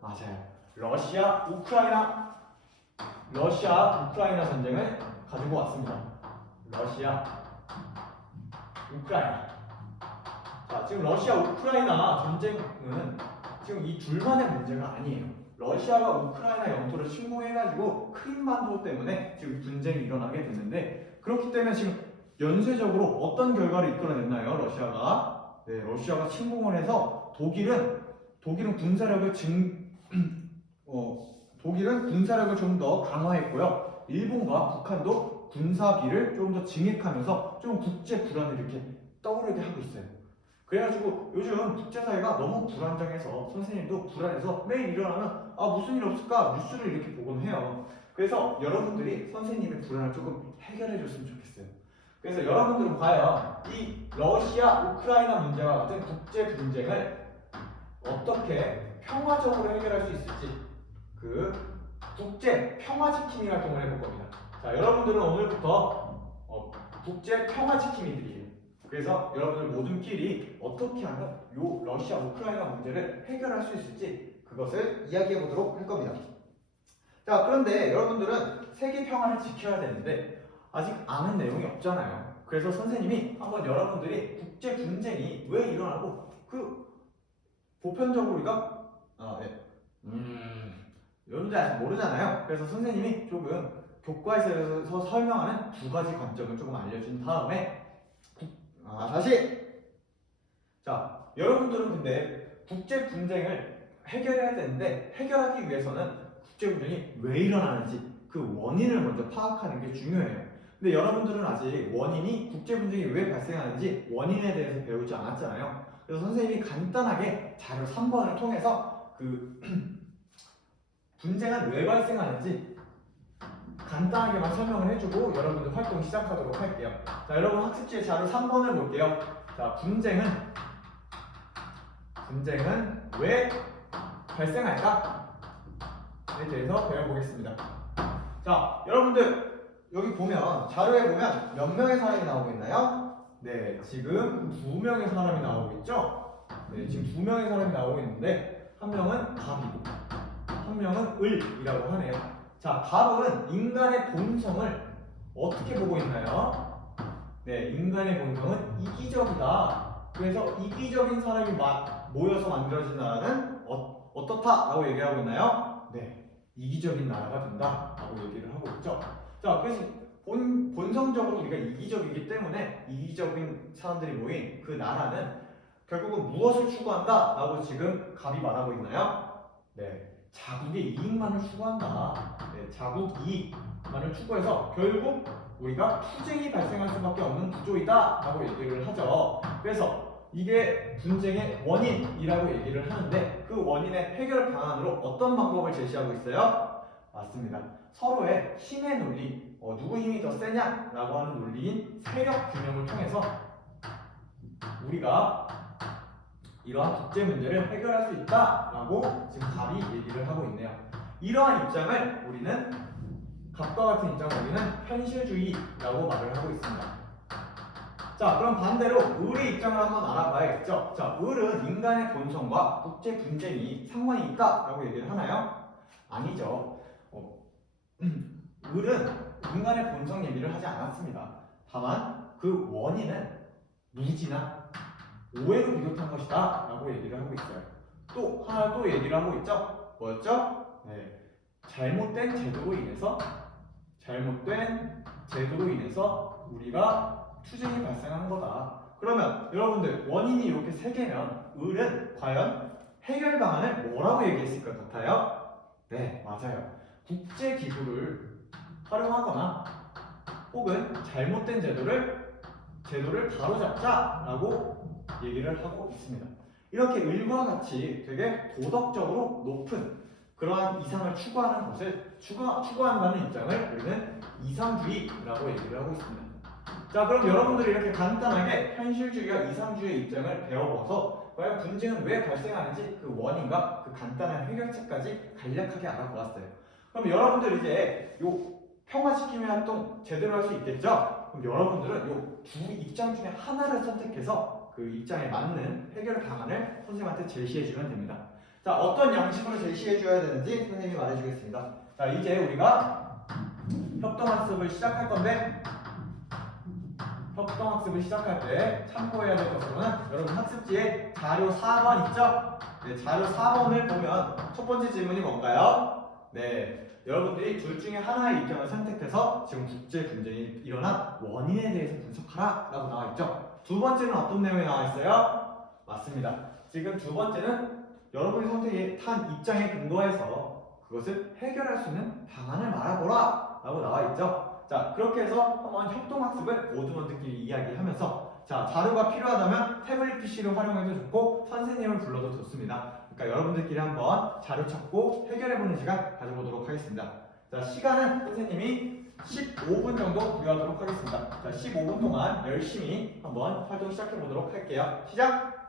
맞아요. 러시아, 우크라이나 전쟁을 가지고 왔습니다. 러시아, 우크라이나. 자, 지금 러시아, 우크라이나 전쟁은 지금 이 둘만의 문제가 아니에요. 러시아가 우크라이나 영토를 침공해가지고 크림반도 때문에 지금 분쟁이 일어나게 됐는데, 그렇기 때문에 지금 연쇄적으로 어떤 결과를 이끌어냈나요? 러시아가. 네, 러시아가 침공을 해서 독일은 군사력을 좀 더 강화했고요. 일본과 북한도 군사비를 좀 더 증액하면서 좀 국제 불안을 이렇게 떠오르게 하고 있어요. 그래가지고 요즘 국제사회가 너무 불안정해서 선생님도 불안해서 매일 일어나면 무슨 일 없을까 뉴스를 이렇게 보곤 해요. 그래서 여러분들이 선생님의 불안을 조금 해결해 줬으면 좋겠어요. 그래서 여러분들은 과연 이 러시아, 우크라이나 문제와 같은 국제 분쟁을 어떻게 평화적으로 해결할 수 있을지 그 국제 평화지킴이 활동을 해볼 겁니다. 자, 여러분들은 오늘부터 국제 평화지킴이들이에요. 그래서 여러분들 모둠끼리 어떻게 하면 이 러시아, 우크라이나 문제를 해결할 수 있을지 그것을 이야기해 보도록 할 겁니다. 자, 그런데 여러분들은 세계 평화를 지켜야 되는데 아직 아는 내용이 없잖아요. 그래서 선생님이 한번 여러분들이 국제 분쟁이 왜 일어나고 보편적으로 우리가 여러분들 아직 모르잖아요. 그래서 선생님이 조금 교과에서 설명하는 두 가지 관점을 조금 알려준 다음에 자, 여러분들은 근데 국제 분쟁을 해결해야 되는데 해결하기 위해서는 국제 분쟁이 왜 일어나는지 그 원인을 먼저 파악하는 게 중요해요. 근데 여러분들은 아직 국제 분쟁이 왜 발생하는지 원인에 대해서 배우지 않았잖아요. 그래서 선생님이 간단하게 자료 3번을 통해서 그 분쟁은 왜 발생하는지 간단하게만 설명을 해주고 여러분들 활동 시작하도록 할게요. 자, 여러분 학습지의 자료 3번을 볼게요. 자, 분쟁은 왜 발생할까? 에 대해서 배워보겠습니다. 자, 여러분들 여기 보면 자료에 보면 몇 명의 사람이 나오고 있나요? 네, 지금 2명의 사람이 나오고 있죠? 네, 지금 2명의 사람이 나오고 있는데 한 명은 갑이고 한 명은 을이라고 하네요. 자, 갑은 인간의 본성을 어떻게 보고 있나요? 네, 인간의 본성은 이기적이다. 그래서 이기적인 사람이 모여서 만들어진 나라는 어떻다라고 얘기하고 있나요? 네, 이기적인 나라가 된다라고 얘기를 하고 있죠. 자, 그래서 본성적으로 우리가 이기적이기 때문에 이기적인 사람들이 모인 그 나라는 결국은 무엇을 추구한다라고 지금 갑이 말하고 있나요? 네, 자국의 이익만을 추구한다. 네, 자국 이익만을 추구해서 결국 우리가 투쟁이 발생할 수밖에 없는 구조이다라고 얘기를 하죠. 그래서 이게 분쟁의 원인이라고 얘기를 하는데 그 원인의 해결 방안으로 어떤 방법을 제시하고 있어요? 맞습니다. 서로의 힘의 논리, 누구 힘이 더 세냐라고 하는 논리인 세력 균형을 통해서 우리가 이러한 국제 문제를 해결할 수 있다라고 지금 갑이 얘기를 하고 있네요. 이러한 입장을 우리는 갑과 같은 입장을 우리는 현실주의라고 말을 하고 있습니다. 자, 그럼 반대로 을의 입장을 한번 알아봐야겠죠. 자, 을은 인간의 본성과 국제 분쟁이 상관이 있다라고 얘기를 하나요? 아니죠. 을은 인간의 본성 얘기를 하지 않았습니다. 다만 그 원인은 무지나 오해로 비롯한 것이다 라고 얘기를 하고 있어요. 또 하나 또 얘기를 하고 있죠. 뭐였죠? 네. 잘못된 제도로 인해서 우리가 투쟁이 발생하는 거다. 그러면 여러분들 원인이 이렇게 세 개면 을은 과연 해결 방안을 뭐라고 얘기했을 것 같아요? 네, 맞아요. 국제기구를 활용하거나 혹은 잘못된 제도를 바로잡자라고 얘기를 하고 있습니다. 이렇게 을과 같이 되게 도덕적으로 높은 그러한 이상을 추구하는 것을 추구한다는 입장을 우리는 이상주의라고 얘기를 하고 있습니다. 자, 그럼 여러분들이 이렇게 간단하게 현실주의와 이상주의의 입장을 배워봐서 과연 분쟁은 왜 발생하는지 그 원인과 그 간단한 해결책까지 간략하게 알아보았어요. 그럼 여러분들 이제 요 평화지킴이 활동 제대로 할 수 있겠죠? 그럼 여러분들은 요 두 입장 중에 하나를 선택해서 그 입장에 맞는 해결 방안을 선생님한테 제시해주면 됩니다. 자, 어떤 양식으로 제시해줘야 되는지 선생님이 말해주겠습니다. 자, 이제 우리가 협동학습을 시작할 건데 협동학습을 시작할 때 참고해야 될 것으로는 여러분 학습지에 자료 4번 있죠? 네, 자료 4번을 보면 첫 번째 질문이 뭔가요? 네, 여러분들이 둘 중에 하나의 입장을 선택해서 지금 국제 분쟁이 일어난 원인에 대해서 분석하라 라고 나와 있죠? 두 번째는 어떤 내용이 나와 있어요? 맞습니다. 지금 두 번째는 여러분이 선택한 입장에 근거해서 그것을 해결할 수 있는 방안을 말해보라 라고 나와 있죠? 자, 그렇게 해서 한번 협동학습을 모두들끼리 이야기하면서 자, 자료가 필요하다면 태블릿 PC를 활용해도 좋고 선생님을 불러도 좋습니다. 그러니까 여러분들끼리 한번 자료 찾고 해결해보는 시간 가져보도록 하겠습니다. 자, 시간은 선생님이 15분 정도 부여하도록 하겠습니다. 자, 15분 동안 열심히 한번 활동 시작해보도록 할게요. 시작!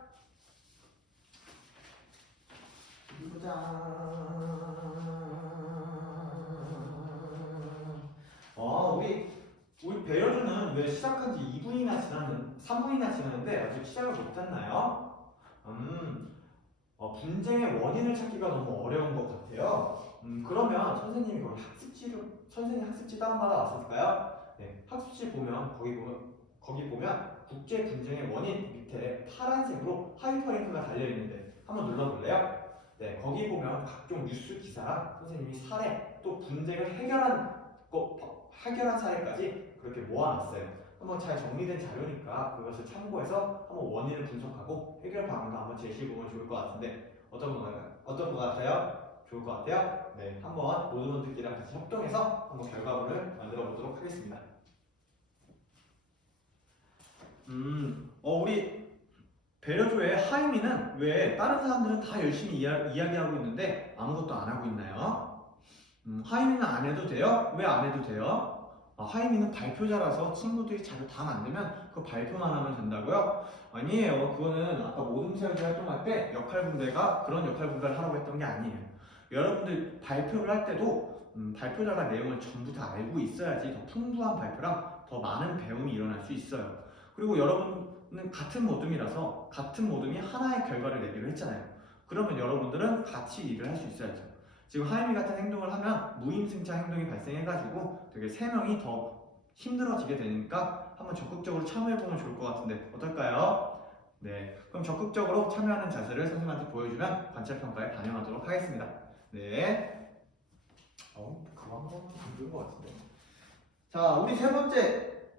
우리 배려주는 왜 시작한 지 2분이나 3분이나 지났는데 아직 시작을 못했나요? 분쟁의 원인을 찾기가 너무 어려운 것 같아요. 그러면 선생님이 선생님 학습지 다운받아 왔을까요? 네, 학습지 보면 거기 보면 국제 분쟁의 원인 밑에 파란색으로 하이퍼링크가 달려 있는데 한번 눌러볼래요? 네, 거기 보면 각종 뉴스 기사랑 선생님이 사례 또 분쟁을 해결한 사례까지 그렇게 모아놨어요. 한번 잘 정리된 자료니까 그것을 참고해서 한번 원인을 분석하고 해결 방안도 한번 제시해보면 좋을 것 같은데 어떤 것 같아요? 좋을 것 같아요? 네, 한번 모든 분들끼리랑 같이 협동해서 한번 결과물을 만들어 보도록 하겠습니다. 우리 배려조의 하이미는 왜 다른 사람들은 다 열심히 이야기하고 있는데 아무것도 안 하고 있나요? 하이미는 안 해도 돼요? 왜 안 해도 돼요? 하이미는 발표자라서 친구들이 자료 다 만들면 그 발표만 하면 된다고요? 아니에요. 그거는 아까 모둠세우기 활동할 때 그런 역할 분배를 하라고 했던 게 아니에요. 여러분들 발표를 할 때도 발표자가 내용을 전부 다 알고 있어야지 더 풍부한 발표랑 더 많은 배움이 일어날 수 있어요. 그리고 여러분은 같은 모둠이라서 같은 모둠이 하나의 결과를 내기로 했잖아요. 그러면 여러분들은 같이 일을 할 수 있어야죠. 지금 하이미 같은 행동을 하면 무임승차 행동이 발생해가지고 되게 3명이 더 힘들어지게 되니까 한번 적극적으로 참여해보면 좋을 것 같은데 어떨까요? 네, 그럼 적극적으로 참여하는 자세를 선생님한테 보여주면 관찰평가에 반영하도록 하겠습니다. 네. 그거 한 번만 안 좋은 것 같은데. 자, 우리 세 번째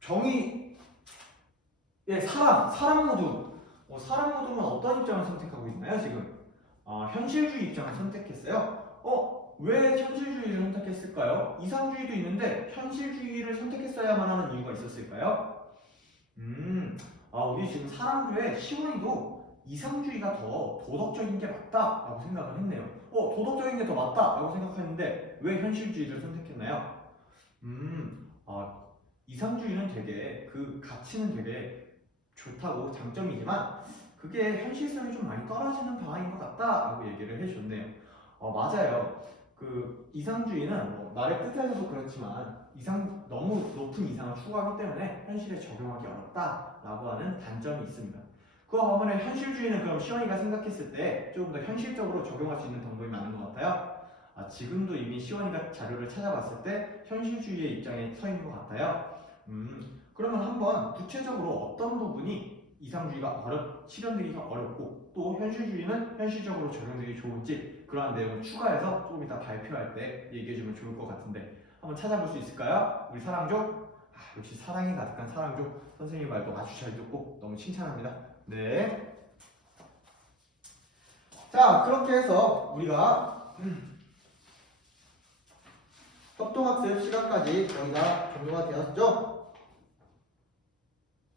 정의. 예, 사람 모둠. 사람 모둠은 어떤 입장을 선택하고 있나요, 지금? 현실주의 입장을 선택했어요. 왜 현실주의를 선택했을까요? 이상주의도 있는데 현실주의를 선택했어야만 하는 이유가 있었을까요? 우리 지금 사람들의 시원이도 이상주의가 더 도덕적인 게 맞다라고 생각을 했네요. 도덕적인 게 더 맞다라고 생각했는데 왜 현실주의를 선택했나요? 이상주의는 되게 그 가치는 되게 좋다고 장점이지만 그게 현실성이 좀 많이 떨어지는 방향인 것 같다라고 얘기를 해줬네요. 맞아요. 그 이상주의는 말의 뜻에서도 그렇지만 너무 높은 이상을 추구하기 때문에 현실에 적용하기 어렵다라고 하는 단점이 있습니다. 그와 반면에 현실주의는 그럼 시원이가 생각했을 때 조금 더 현실적으로 적용할 수 있는 방법이 많은 것 같아요. 지금도 이미 시원이가 자료를 찾아봤을 때 현실주의의 입장에 서 있는 것 같아요. 그러면 한번 구체적으로 어떤 부분이 이상주의가 실현되기가 어렵고 또 현실주의는 현실적으로 적용되기 좋은지 그러한 내용을 추가해서 조금 이따 발표할 때 얘기해주면 좋을 것 같은데 한번 찾아볼 수 있을까요? 우리 사랑족? 역시 사랑이 가득한 사랑족 선생님 말도 아주 잘 듣고 너무 칭찬합니다. 네. 자, 그렇게 해서 우리가 협동학습 시간까지 거의 다 종료가 되었죠?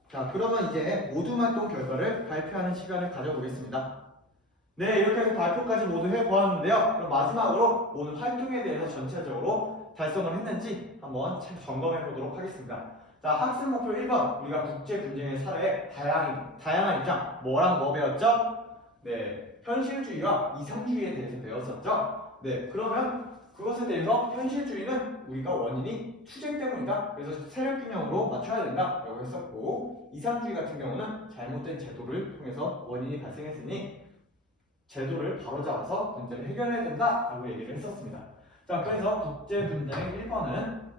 자, 그러면 이제 모둠활동 결과를 발표하는 시간을 가져보겠습니다. 네, 이렇게 해서 발표까지 모두 해보았는데요. 그럼 마지막으로 오늘 활동에 대해서 전체적으로 달성을 했는지 한번 점검해 보도록 하겠습니다. 자, 학습 목표 1번, 우리가 국제 분쟁의 사례에 다양한 입장, 뭐랑 뭐 배웠죠? 네, 현실주의와 이상주의에 대해서 배웠었죠? 네, 그러면 그것에 대해서 현실주의는 우리가 원인이 투쟁 때문이다. 그래서 세력균형으로 맞춰야 된다. 라고 했었고, 이상주의 같은 경우는 잘못된 제도를 통해서 원인이 발생했으니 제도를 바로잡아서 문제를 해결해야 된다라고 얘기를 했었습니다. 자, 그래서 국제분쟁 1번은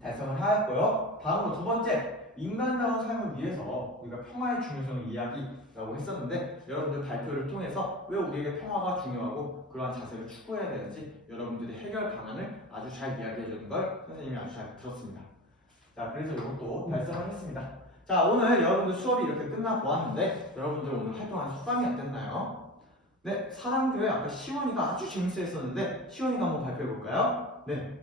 달성을 하였고요. 다음으로 두 번째, 인간다운 삶을 위해서 우리가 평화의 중요성을 이야기라고 했었는데 여러분들 발표를 통해서 왜 우리에게 평화가 중요하고 그러한 자세를 추구해야 되는지 여러분들의 해결 방안을 아주 잘 이야기해 주는 걸 선생님이 아주 잘 들었습니다. 자, 그래서 이것도 달성을 했습니다. 자, 오늘 여러분들 수업이 이렇게 끝나 보았는데 여러분들 오늘 활동한 소감이 어땠나요? 네, 사랑교회 아까 시원이가 아주 재밌어 했었는데 시원이가 한번 발표해 볼까요? 네.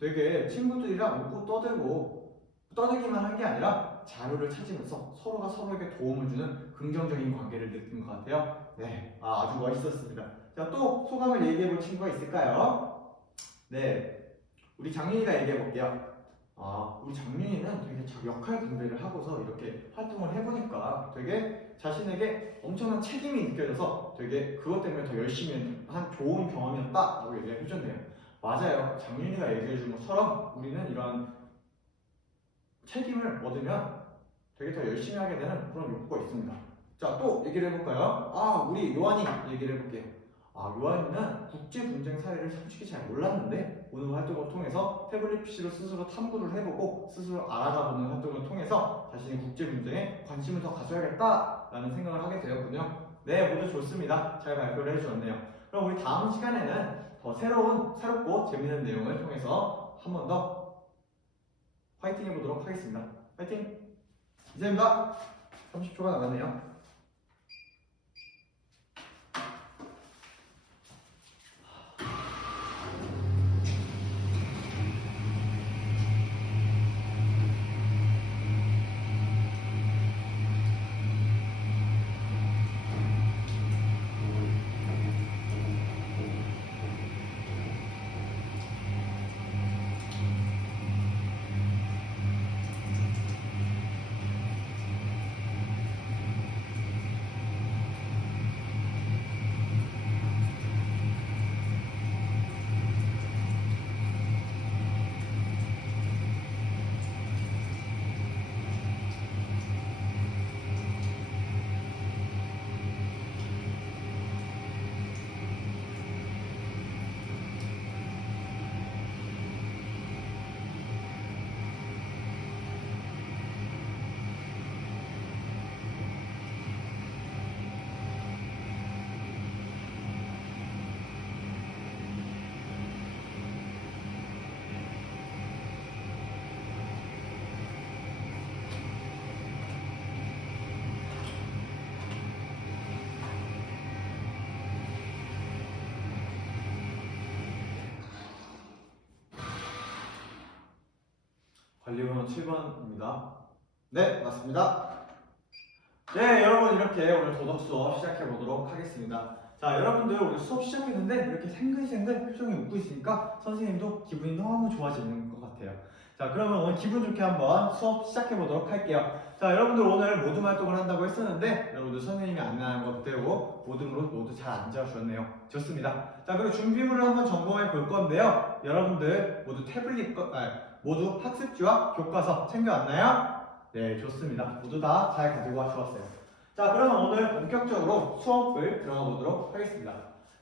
되게 친구들이랑 웃고 떠들기만 한 게 아니라 자료를 찾으면서 서로가 서로에게 도움을 주는 긍정적인 관계를 느낀 것 같아요. 네, 아주 멋있었습니다. 자, 또 소감을 얘기해 볼 친구가 있을까요? 네, 우리 장윤이가 얘기해 볼게요. 우리 장윤이는 되게 역할 분배를 하고서 이렇게 활동을 해보니까 되게 자신에게 엄청난 책임이 느껴져서 되게 그것 때문에 더 열심히 한 좋은 경험이었다라고 얘기를 해줬네요. 맞아요. 장윤이가 얘기해준 것처럼 우리는 이런 책임을 얻으면 되게 더 열심히 하게 되는 그런 욕구가 있습니다. 자, 또 얘기를 해볼까요? 우리 요한이 얘기를 해볼게요. 요한이는 국제분쟁 사례를 솔직히 잘 몰랐는데 오늘 활동을 통해서 태블릿 PC로 스스로 탐구를 해보고 스스로 알아가보는 활동을 통해서 자신의 국제분쟁에 관심을 더 가져야겠다라는 생각을 하게 되었군요. 네, 모두 좋습니다. 잘 발표를 해주었네요. 그럼 우리 다음 시간에는 더 새롭고 재밌는 내용을 통해서 한 번 더 화이팅 해보도록 하겠습니다. 화이팅! 이상입니다. 30초가 남았네요. 관리번호 7번입니다. 네, 맞습니다. 네, 여러분 이렇게 오늘 도덕 수업 시작해 보도록 하겠습니다. 자, 여러분들 오늘 수업 시작했는데 이렇게 생글생글 표정이 웃고 있으니까 선생님도 기분이 너무 좋아지는 것 같아요. 자, 그러면 오늘 기분 좋게 한번 수업 시작해 보도록 할게요. 자, 여러분들 오늘 모둠 활동을 한다고 했었는데 여러분들 선생님이 안내하는 것 그대로 모둠으로 모두 잘 앉아주셨네요. 좋습니다. 자, 그리고 준비물을 한번 점검해 볼 건데요. 여러분들 모두 모두 학습지와 교과서 챙겨왔나요? 네, 좋습니다. 모두 다 잘 가지고 와주었어요. 자, 그러면 오늘 본격적으로 수업을 들어가 보도록 하겠습니다.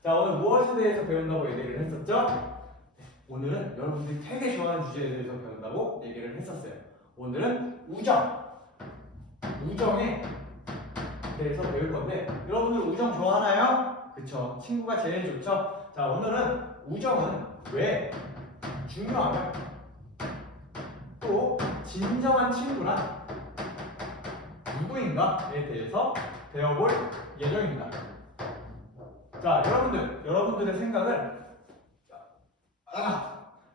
자, 오늘 무엇에 대해서 배운다고 얘기를 했었죠? 오늘은 여러분들이 되게 좋아하는 주제에 대해서 배운다고 얘기를 했었어요. 오늘은 우정에 대해서 배울 건데 여러분들 우정 좋아하나요? 그쵸? 친구가 제일 좋죠? 자, 오늘은 우정은 왜 중요하며 또 진정한 친구란 누구인가에 대해서 배워볼 예정입니다. 자, 여러분들의 생각을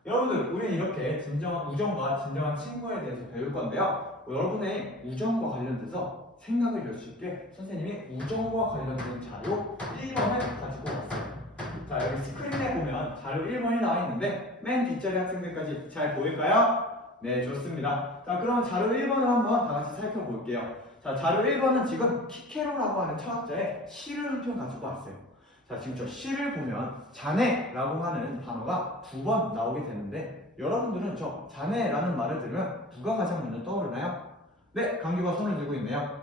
여러분들, 우리는 이렇게 진정한 우정과 진정한 친구에 대해서 배울 건데요. 여러분의 우정과 관련돼서 생각을 낼 수 있게 선생님이 우정과 관련된 자료 1번을 가지고 왔어요. 자, 여기 스크린에 보면 자료 1번이 나와 있는데 맨 뒷자리 학생들까지 잘 보일까요? 네, 좋습니다. 자, 그럼 자료 1번을 한번 다 같이 살펴볼게요. 자, 자료 1번은 지금 키케로라고 하는 철학자의 시를 한 편 가지고 왔어요. 자, 지금 저 시를 보면 자네라고 하는 단어가 2번 나오게 되는데 여러분들은 저 자네라는 말을 들으면 누가 가장 먼저 떠오르나요? 네, 강규가 손을 들고 있네요.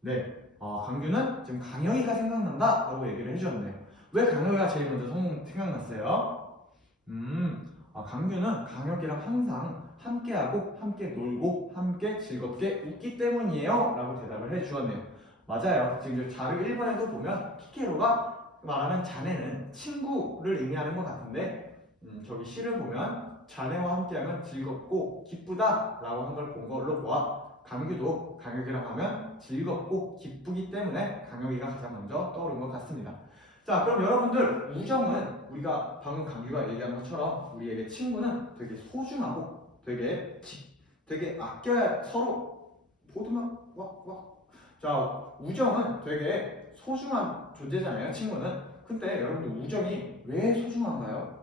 네, 강규는 지금 강영이가 생각난다 라고 얘기를 해주셨네요. 왜 강영이가 제일 먼저 생각났어요? 강규는 강혁이랑 항상 함께하고 함께 놀고 함께 즐겁게 웃기 때문이에요 라고 대답을 해주었네요. 맞아요. 지금 자료 1번에도 보면 키케로가 말하는 자네는 친구를 의미하는 것 같은데 저기 시를 보면 자네와 함께하면 즐겁고 기쁘다 라고 한 걸 본 걸로 보아 강규도 강혁이랑 하면 즐겁고 기쁘기 때문에 강혁이가 가장 먼저 떠오른 것 같습니다. 자, 그럼 여러분들 우정은 우리가 방금 강규가 얘기한 것처럼 우리에게 친구는 되게 소중하고 되게 아껴야 서로 보드만 자, 우정은 되게 소중한 존재잖아요, 친구는. 근데 여러분들 우정이 왜 소중한가요?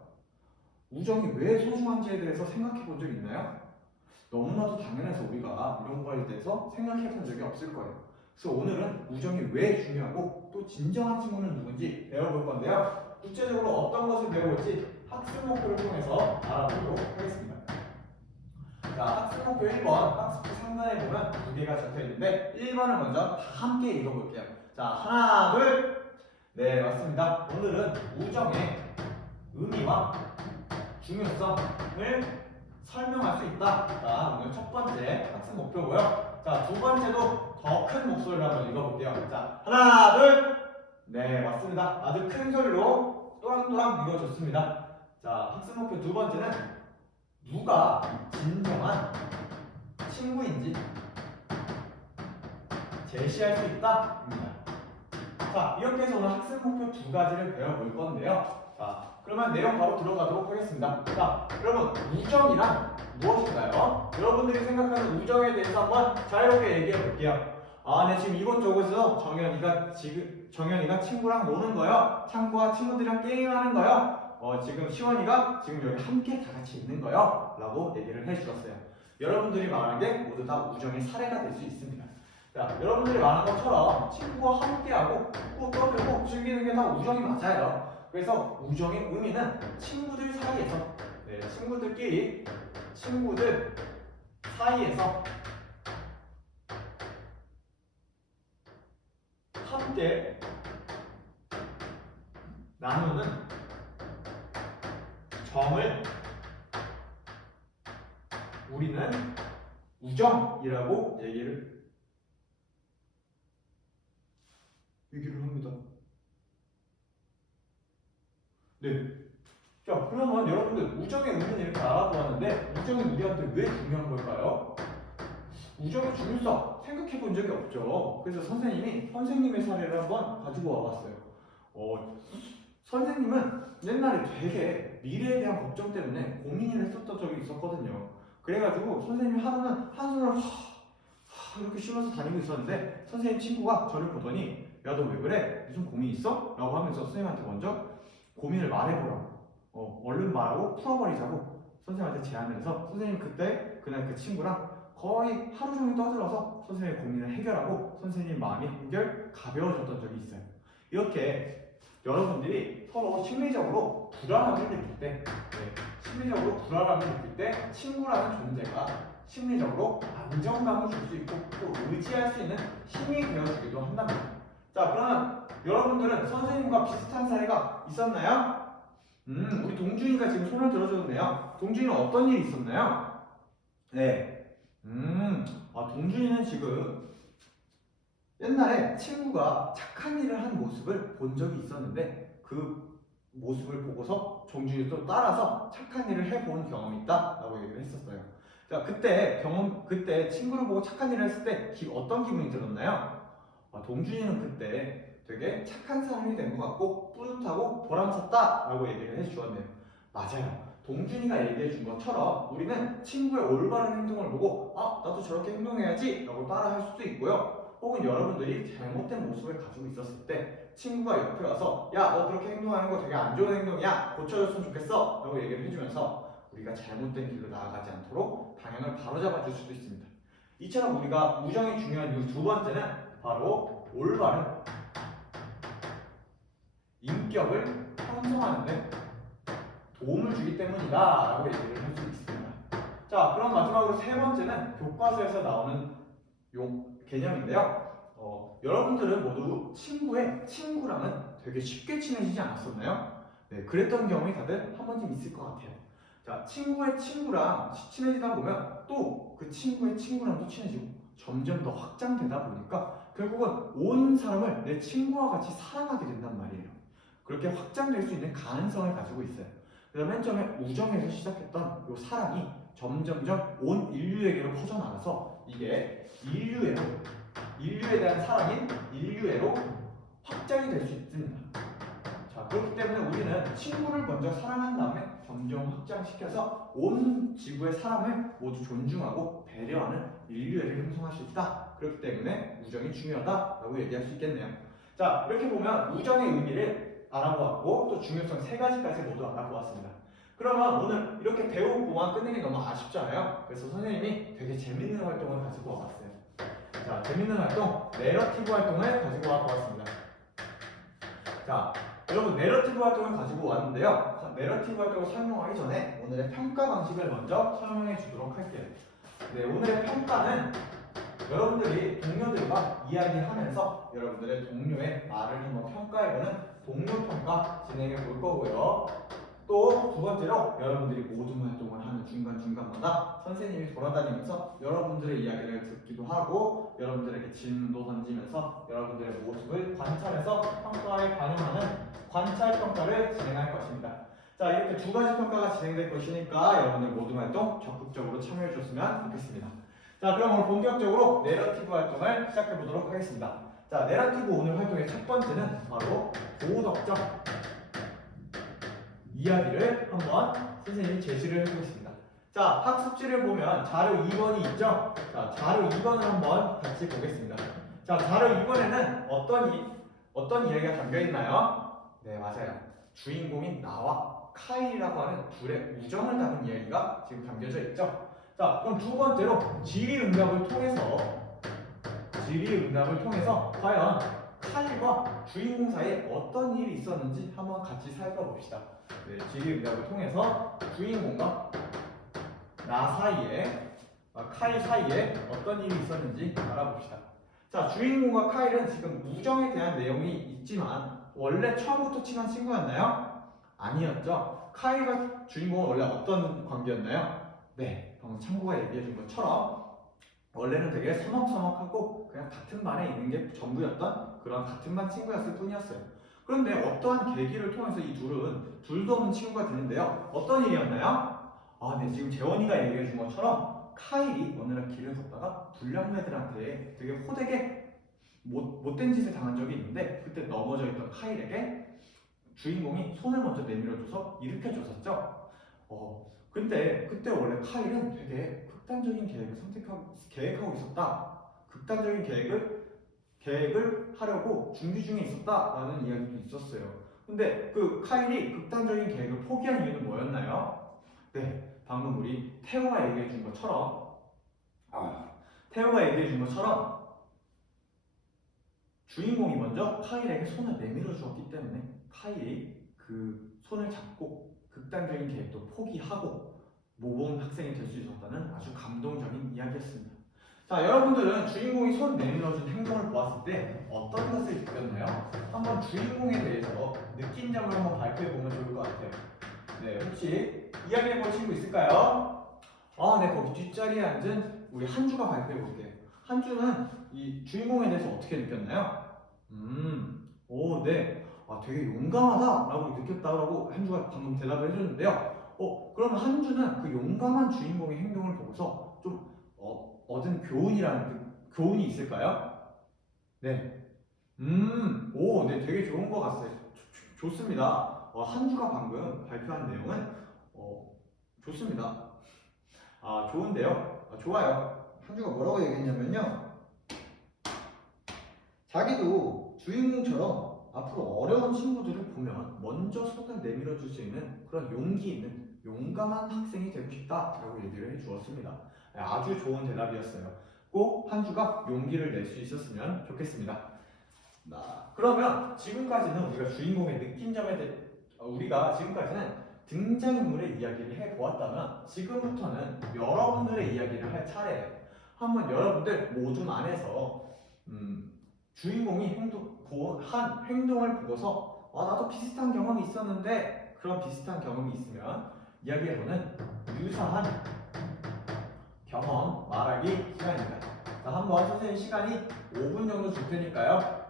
우정이 왜 소중한지에 대해서 생각해 본 적 있나요? 너무나도 당연해서 우리가 이런 거에 대해서 생각해 본 적이 없을 거예요. 그래서 오늘은 우정이 왜 중요하고 또 진정한 친구는 누군지 배워볼 건데요. 구체적으로 어떤 것을 배워볼지 학습 목표를 통해서 알아보도록 하겠습니다. 자, 학습 목표 1번, 학습지 상단에 보면 2개가 적혀 있는데 1번을 먼저 다 함께 읽어볼게요. 자, 하나, 둘. 네, 맞습니다. 오늘은 우정의 의미와 중요성을 설명할 수 있다. 자, 오늘 첫 번째 학습 목표고요. 자, 두 번째도 더 큰 목소리로 한번 읽어볼게요. 자, 하나, 둘. 네, 맞습니다. 아주 큰 소리로 또랑또랑 읽어줬습니다. 자, 학습 목표 두 번째는 누가 진정한 친구인지 제시할 수 있다입니다. 자, 이렇게 해서 오늘 학습 목표 2가지를 배워볼 건데요. 자, 그러면 내용 바로 들어가도록 하겠습니다. 자, 여러분, 우정이란 무엇인가요? 여러분들이 생각하는 우정에 대해서 한번 자유롭게 얘기해 볼게요. 네, 지금 이곳저곳에서 정현이가 친구랑 노는 거요. 창구와 친구들이랑 게임하는 거요. 지금 시원이가 지금 여기 함께 다 같이 있는 거요. 라고 얘기를 해주셨어요. 여러분들이 말하는 게 모두 다 우정의 사례가 될 수 있습니다. 자, 여러분들이 말한 것처럼 친구와 함께하고 웃고 떠들고 즐기는 게 다 우정이 맞아요. 그래서 우정의 의미는 친구들 사이에서, 친구들 사이에서 함께 나누는 정을 우리는 우정이라고 얘기를 합니다. 네. 자, 그러면 여러분들 우정의 의미는 이렇게 알아보았는데 우정이 우리한테 왜 중요한 걸까요? 우정의 중요성 생각해 본 적이 없죠. 그래서 선생님의 사례를 한번 가지고 와봤어요. 선생님은 옛날에 되게 미래에 대한 걱정 때문에 고민을 했었던 적이 있었거든요. 그래가지고 선생님이 하루는 한숨을 이렇게 쉬면서 다니고 있었는데 선생님 친구가 저를 보더니 야, 너 왜 그래? 무슨 고민 있어? 라고 하면서 선생님한테 먼저 고민을 말해보라고 얼른 말하고 풀어버리자고 선생님한테 제안을 해서 선생님 그날 그 친구랑 거의 하루 종일 떠들어서 선생님의 고민을 해결하고 선생님 마음이 한결 가벼워졌던 적이 있어요. 이렇게 여러분들이 서로 심리적으로 불안함을 느낄 때 친구라는 존재가 심리적으로 안정감을 줄 수 있고 또 의지할 수 있는 힘이 되어주기도 한답니다. 자, 그러면 여러분들은 선생님과 비슷한 사례가 있었나요? 우리 동준이가 지금 손을 들어줬네요. 동준이는 어떤 일이 있었나요? 네, 동준이는 지금 옛날에 친구가 착한 일을 한 모습을 본 적이 있었는데 그 모습을 보고서 동준이도 따라서 착한 일을 해본 경험이 있다라고 얘기를 했었어요. 자, 그때 친구를 보고 착한 일을 했을 때 어떤 기분이 들었나요? 동준이는 그때 되게 착한 사람이 된 것 같고 뿌듯하고 보람찼다라고 얘기를 해주었네요. 맞아요. 동준이가 얘기해 준 것처럼 우리는 친구의 올바른 행동을 보고 나도 저렇게 행동해야지 라고 따라 할 수도 있고요. 혹은 여러분들이 잘못된 모습을 가지고 있었을 때 친구가 옆에 와서 야, 너 그렇게 행동하는 거 되게 안 좋은 행동이야. 고쳐줬으면 좋겠어 라고 얘기를 해주면서 우리가 잘못된 길로 나아가지 않도록 방향을 바로잡아 줄 수도 있습니다. 이처럼 우리가 우정이 중요한 이유 두 번째는 바로 올바른 인격을 형성하는데 도움을 주기 때문이다 라고 얘기를 할 수 있습니다. 자, 그럼 마지막으로 세 번째는 교과서에서 나오는 개념인데요. 여러분들은 모두 친구의 친구랑은 되게 쉽게 친해지지 않았었나요? 네, 그랬던 경험이 다들 한 번쯤 있을 것 같아요. 자, 친구의 친구랑 친해지다 보면 또 그 친구의 친구랑도 친해지고 점점 더 확장되다 보니까 결국은 온 사람을 내 친구와 같이 사랑하게 된단 말이에요. 그렇게 확장될 수 있는 가능성을 가지고 있어요. 그래서 맨 처음에 우정에서 시작했던 이 사랑이 점점점 온 인류에게로 퍼져나가서 이게 인류에 대한 사랑인 인류애로 확장이 될 수 있습니다. 자, 그렇기 때문에 우리는 친구를 먼저 사랑한 다음에 점점 확장시켜서 온 지구의 사람을 모두 존중하고 배려하는 인류애를 형성할 수 있다. 그렇기 때문에 우정이 중요하다라고 얘기할 수 있겠네요. 자, 이렇게 보면 우정의 의미를 알아보았고 또 중요성 세 가지까지 모두 알아보았습니다. 그러면 오늘 이렇게 배우고만 끝내기 너무 아쉽잖아요. 그래서 선생님이 되게 재밌는 활동을 가지고 와봤어요. 자, 재밌는 활동, 내러티브 활동을 가지고 와봤습니다. 자, 여러분 내러티브 활동을 가지고 왔는데요. 자, 내러티브 활동을 설명하기 전에 오늘의 평가 방식을 먼저 설명해 주도록 할게요. 네, 오늘의 평가는 여러분들이 동료들과 이야기하면서 여러분들의 동료의 말을 한번 평가해보는 동료 평가 진행해 볼 거고요. 또 두 번째로 여러분들이 모든 활동을 하는 중간중간마다 선생님이 돌아다니면서 여러분들의 이야기를 듣기도 하고 여러분들에게 질문도 던지면서 여러분들의 모습을 관찰해서 평가에 반영하는 관찰 평가를 진행할 것입니다. 자, 이렇게 두 가지 평가가 진행될 것이니까 여러분들 모든 활동 적극적으로 참여해 주셨으면 좋겠습니다. 자, 그럼 오늘 본격적으로 내러티브 활동을 시작해 보도록 하겠습니다. 자, 내러티브 오늘 활동의 첫 번째는 바로 도덕적 이야기를 한번 선생님이 제시를 해보겠습니다. 자, 학습지를 보면 자료 2번이 있죠? 자, 자료 2번을 한번 같이 보겠습니다. 자, 자료 2번에는 어떤 이야기가 담겨 있나요? 네, 맞아요. 주인공인 나와 카일이라고 하는 둘의 우정을 담은 이야기가 지금 담겨져 있죠? 자, 그럼 두 번째로 질의응답을 통해서 과연 카일과 주인공 사이에 어떤 일이 있었는지 한번 같이 살펴봅시다. 네, 질의응답을 통해서 주인공과 나 사이에, 카일 사이에 어떤 일이 있었는지 알아봅시다. 자, 주인공과 카일은 지금 우정에 대한 내용이 있지만 원래 처음부터 친한 친구였나요? 아니었죠. 카일과 주인공은 원래 어떤 관계였나요? 네, 방금 창구가 얘기해 준 것처럼 원래는 되게 서먹서먹하고 그냥 같은 반에 있는 게 전부였던 그런 같은 반 친구였을 뿐이었어요. 그런데 어떠한 계기를 통해서 이 둘도 없는 친구가 되는데요. 어떤 일이었나요? 네, 지금 재원이가 얘기해 준 것처럼 카일이 어느 날 길을 걷다가 불량배들한테 되게 호되게 못된 짓을 당한 적이 있는데 그때 넘어져 있던 카일에게 주인공이 손을 먼저 내밀어줘서 일으켜줬었죠. 근데 그때 원래 카일은 되게 극단적인 계획하고 있었다. 극단적인 계획을 하려고 준비 중에 있었다라는 이야기도 있었어요. 근데 그 카일이 극단적인 계획을 포기한 이유는 뭐였나요? 네, 방금 우리 태호가 얘기해 준 것처럼 주인공이 먼저 카일에게 손을 내밀어 주었기 때문에 카일이 그 손을 잡고 극단적인 계획도 포기하고 모범 학생이 될 수 있었다는 아주 감동적인 이야기였습니다. 자, 여러분들은 주인공이 손 내밀어준 행동을 보았을 때 어떤 것을 느꼈나요? 한번 주인공에 대해서 느낀 점을 한번 발표해보면 좋을 것 같아요. 네, 혹시 이야기해볼 친구 있을까요? 네, 거기 뒷자리에 앉은 우리 한주가 발표해 볼게요. 한주는 이 주인공에 대해서 어떻게 느꼈나요? 오, 네. 아, 되게 용감하다라고 느꼈다라고 한주가 방금 대답을 해줬는데요. 그러면 한주는 그 용감한 주인공의 행동을 보고서 좀 얻은 교훈이 있을까요? 네. 오, 네, 되게 좋은 것 같아요. 좋습니다. 한주가 방금 발표한 내용은 좋습니다. 아, 좋은데요? 좋아요. 한주가 뭐라고 얘기했냐면요. 자기도 주인공처럼 앞으로 어려운 친구들을 보면 먼저 손을 내밀어 줄 수 있는 그런 용기 있는 용감한 학생이 되고 싶다라고 얘기를 해 주었습니다. 네, 아주 좋은 대답이었어요. 꼭 한주가 용기를 낼 수 있었으면 좋겠습니다. 그러면 지금까지는 우리가 주인공의 느낀 점에 대해 우리가 지금까지는 등장인물의 이야기를 해보았다면 지금부터는 여러분들의 이야기를 할 차례예요. 한번 여러분들 모둠 안에서 주인공이 한 행동을 보고서 나도 비슷한 경험이 있었는데 그런 비슷한 경험이 있으면 이야기해보는 유사한 경험 말하기 시간입니다. 자, 한번 선생님 시간이 5분 정도 줄 테니까요.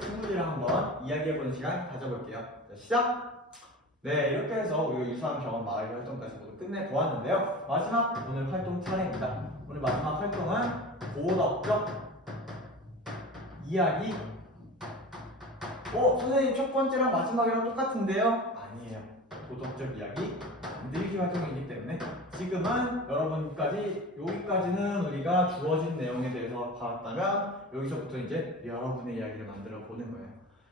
친구들이랑 한번 이야기해보는 시간 가져볼게요. 자, 시작! 네, 이렇게 해서 우리가 유사한 경험 말하기 활동까지 모두 끝내보았는데요. 마지막 오늘 활동 차례입니다. 오늘 마지막 활동은 도덕적 이야기. 선생님 첫 번째랑 마지막이랑 똑같은데요? 아니에요. 도덕적 이야기 만들기 활동이기 때문에 지금은 여기까지는 우리가 주어진 내용에 대해서 봤다면 여기서부터 이제 여러분의 이야기를 만들어 보는 거예요.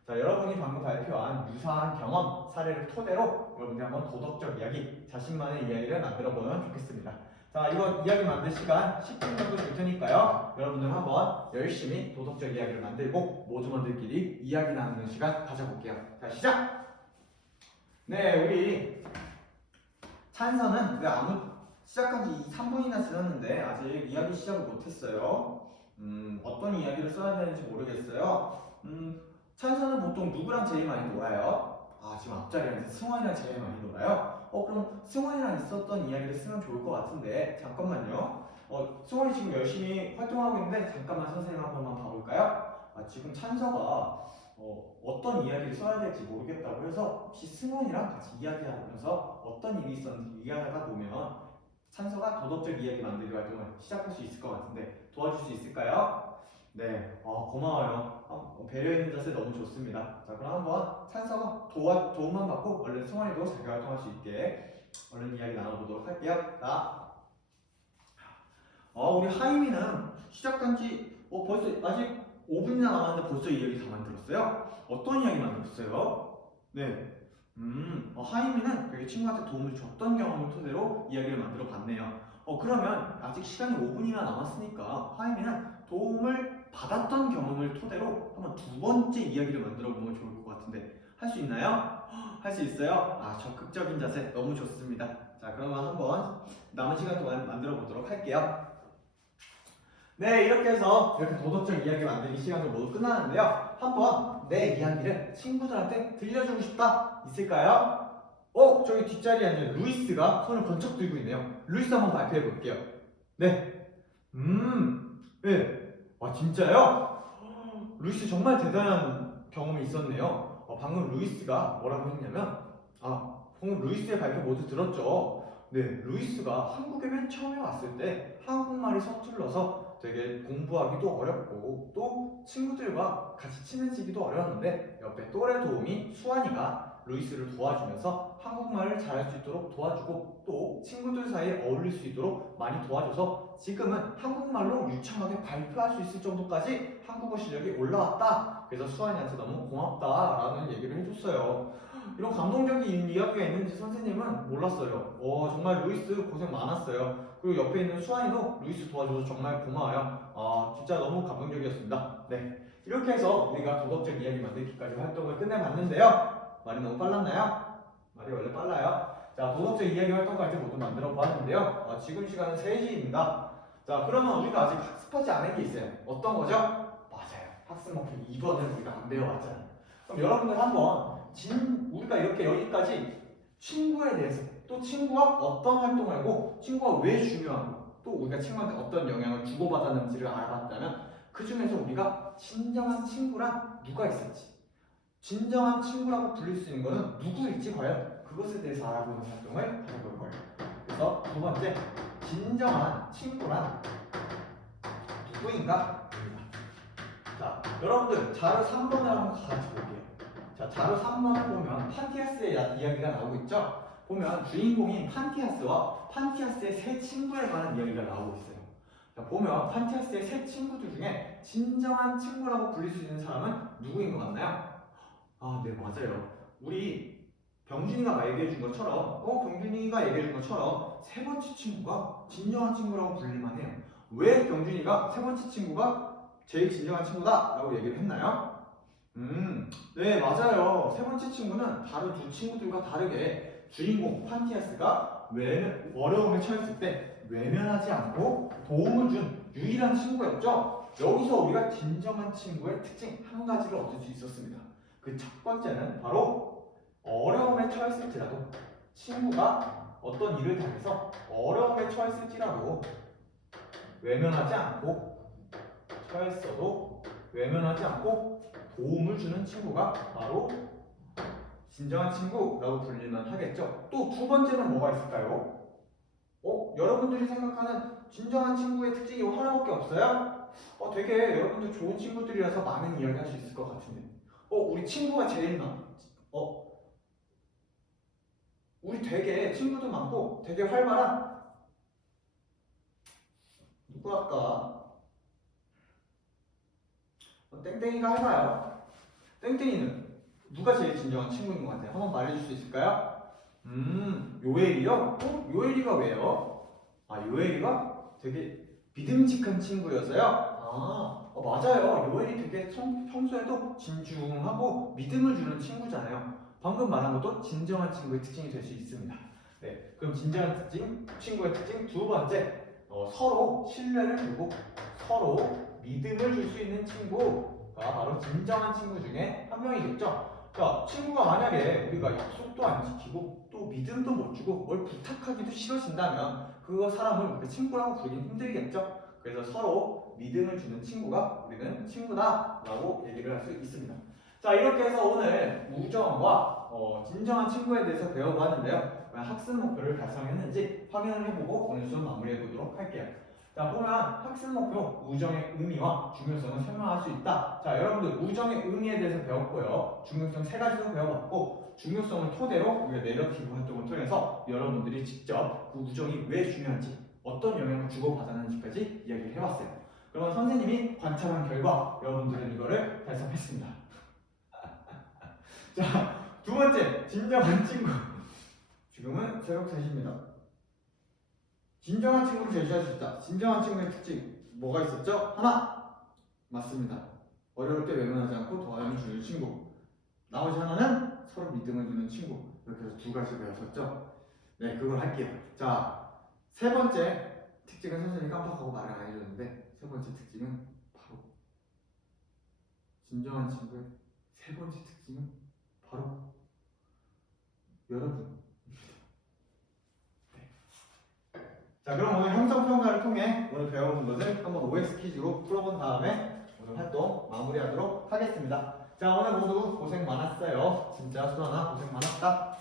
자, 여러분이 방금 발표한 유사한 경험, 사례를 토대로 여러분이 한번 도덕적 이야기, 자신만의 이야기를 만들어 보면 좋겠습니다. 자, 이거 이야기 만들 시간 10분 정도 줄 테니까요. 여러분들 한번 열심히 도덕적 이야기를 만들고 모두분들끼리 이야기 나누는 시간 가져볼게요. 자, 시작! 네, 우리 찬서는 왜 시작한 지 3분이나 지났는데 아직 이야기 시작을 못했어요. 어떤 이야기를 써야 되는지 모르겠어요. 찬서는 보통 누구랑 제일 많이 놀아요? 지금 앞자리에 승원이랑 제일 많이 놀아요? 그럼 승원이랑 있었던 이야기를 쓰면 좋을 것 같은데 잠깐만요. 승원이 지금 열심히 활동하고 있는데 잠깐만 선생님 한 번만 봐볼까요? 지금 찬서가 어떤 이야기를 써야 될지 모르겠다고 해서 혹시 승원이랑 같이 이야기하면서 어떤 일이 있었는지 이야기하다 보면 찬서가 도덕적 이야기 만들기 활동을 시작할 수 있을 것 같은데 도와줄 수 있을까요? 네, 고마워요. 배려 있는 자세 너무 좋습니다. 자, 그럼 한번 찬서가 도움만 받고 얼른 승원이도 자기 활동할 수 있게 얼른 이야기 나눠보도록 할게요. 자, 우리 하임이는 시작한 지 벌써 아직 5분이나 남았는데 벌써 이야기 다 만들었어요? 어떤 이야기 만들었어요? 네. 하임이는 되게 친구한테 도움을 줬던 경험을 토대로 이야기를 만들어 봤네요. 그러면 아직 시간이 5분이나 남았으니까 하임이는 도움을 받았던 경험을 토대로 한번 두 번째 이야기를 만들어 보면 좋을 것 같은데 할 수 있나요? 할 수 있어요? 적극적인 자세 너무 좋습니다. 자, 그러면 한번 남은 시간 동안 만들어 보도록 할게요. 네, 이렇게 해서 이렇게 도덕적 이야기 만들기 시간도 모두 끝나는데요. 한번 내 이야기를 친구들한테 들려주고 싶다 있을까요? 저기 뒷자리에 앉은 루이스가 손을 번쩍 들고 있네요. 루이스 한번 발표해 볼게요. 네. 네. 진짜요? 루이스 정말 대단한 경험이 있었네요. 방금 루이스가 뭐라고 했냐면, 방금 루이스의 발표 모두 들었죠? 네, 루이스가 한국에 맨 처음에 왔을 때 한국말이 서툴러서 되게 공부하기도 어렵고 또 친구들과 같이 친해지기도 어려웠는데 옆에 또래 도우미 수환이가 루이스를 도와주면서 한국말을 잘할 수 있도록 도와주고 또 친구들 사이에 어울릴 수 있도록 많이 도와줘서 지금은 한국말로 유창하게 발표할 수 있을 정도까지 한국어 실력이 올라왔다. 그래서 수환이한테 너무 고맙다라는 얘기를 해줬어요. 이런 감동적인 이야기가 있는지 선생님은 몰랐어요. 정말 루이스 고생 많았어요. 그리고 옆에 있는 수환이도 루이스 도와줘서 정말 고마워요. 진짜 너무 감동적이었습니다. 네, 이렇게 해서 우리가 도덕적 이야기 만들기까지 활동을 끝내봤는데요. 말이 너무 빨랐나요? 말이 원래 빨라요. 자, 도덕적 이야기 활동까지 모두 만들어 보았는데요. 지금 시간은 3시입니다. 자, 그러면 우리가 아직 학습하지 않은 게 있어요. 어떤 거죠? 맞아요. 학습 목표 2번을 우리가 안 배워왔잖아요. 그럼 여러분들 한번 우리가 이렇게 여기까지 친구에 대해서 또 친구와 어떤 활동을 하고 친구가 왜 중요하고 또 우리가 친구한테 어떤 영향을 주고받았는지를 알아봤다면 그 중에서 우리가 진정한 친구란 누가 있을지, 진정한 친구라고 불릴 수 있는 것은 누구일지 과연 그것에 대해서 알아보는 활동을 해볼 거예요. 그래서 두 번째, 진정한 친구란 누구인가? 자, 여러분들 자료 3번을 한번 같이 볼게요. 자, 자료 3번을 보면 판티아스의 이야기가 나오고 있죠? 보면 주인공인 판티아스와 판티아스의 세 친구에 관한 이야기가 나오고 있어요. 자, 보면 판티아스의 세 친구들 중에 진정한 친구라고 불릴 수 있는 사람은 누구인 것 같나요? 아, 네, 맞아요. 우리 병준이가 얘기해 준 것처럼, 병준이가 얘기해 준 것처럼 세 번째 친구가 진정한 친구라고 불릴만 해요. 왜 병준이가 세 번째 친구가 제일 진정한 친구다 라고 얘기를 했나요? 네, 맞아요. 세 번째 친구는 다른 두 친구들과 다르게 주인공 판티아스가 어려움에 처했을 때 외면하지 않고 도움을 준 유일한 친구였죠. 여기서 우리가 진정한 친구의 특징 한 가지를 얻을 수 있었습니다. 그 첫 번째는 바로 어려움에 처했을지라도 친구가 어떤 일을 당해서 어려움에 처했을지라도 외면하지 않고 처했어도 외면하지 않고 도움을 주는 친구가 바로 진정한 친구라고 불리면 하겠죠. 또 두 번째는 뭐가 있을까요? 여러분들이 생각하는 진정한 친구의 특징이 하나밖에 없어요? 되게 여러분들 좋은 친구들이라서 많은 이야기 할 수 있을 것 같은데. 우리 친구가 제일 우리 되게 친구도 많고 되게 활발한 누구 할까? 땡땡이가 해봐요. 땡땡이는 누가 제일 진정한 친구인 것 같아요? 한번 말해줄 수 있을까요? 요엘이요? 요엘이가 왜요? 요엘이가 되게 믿음직한 친구여서요? 맞아요. 요엘이 되게 평소에도 진중하고 믿음을 주는 친구잖아요. 방금 말한 것도 진정한 친구의 특징이 될 수 있습니다. 네, 그럼 진정한 특징, 친구의 특징 두 번째, 서로 신뢰를 주고 서로 믿음을 줄 수 있는 친구가 바로 진정한 친구 중에 한 명이겠죠. 자, 친구가 만약에 우리가 약속도 안 지키고 또 믿음도 못 주고 뭘 부탁하기도 싫어진다면 그거 사람을 그 친구라고 부르긴 힘들겠죠. 그래서 서로 믿음을 주는 친구가 우리는 친구다라고 얘기를 할 수 있습니다. 자, 이렇게 해서 오늘 우정과 진정한 친구에 대해서 배워봤는데요. 학습 목표를 달성했는지 확인을 해보고 오늘 수업 마무리해보도록 할게요. 자, 보면 학습 목표, 우정의 의미와 중요성을 설명할 수 있다. 자, 여러분들 우정의 의미에 대해서 배웠고요. 중요성 세 가지도 배워봤고 중요성을 토대로 우리가 내러티브 활동을 통해서 여러분들이 직접 그 우정이 왜 중요한지 어떤 영향을 주고받았는지까지 이야기를 해봤어요. 그러면 선생님이 관찰한 결과 여러분들은 이거를 달성했습니다. 자, 두 번째, 진정한 친구. 지금은 새벽 3시입니다. 진정한 친구를 제시할 수 있다. 진정한 친구의 특징 뭐가 있었죠? 하나, 맞습니다. 어려울 때 외면하지 않고 도와주는 주는 친구. 나머지 하나는 서로 믿음을 주는 친구. 이렇게 해서 두 가지 배웠었죠? 네, 그걸 할게요. 자, 세 번째 특징은 선생님이 깜빡하고 말을 안 해줬는데 세 번째 특징은 바로 진정한 친구의 세 번째 특징은 바로 여러분. 자, 그럼 오늘 형성평가를 통해 오늘 배워본 것을 한번 OX 퀴즈로 풀어본 다음에 오늘 활동 마무리하도록 하겠습니다. 자, 오늘 모두 고생 많았어요. 진짜 수아나 고생 많았다.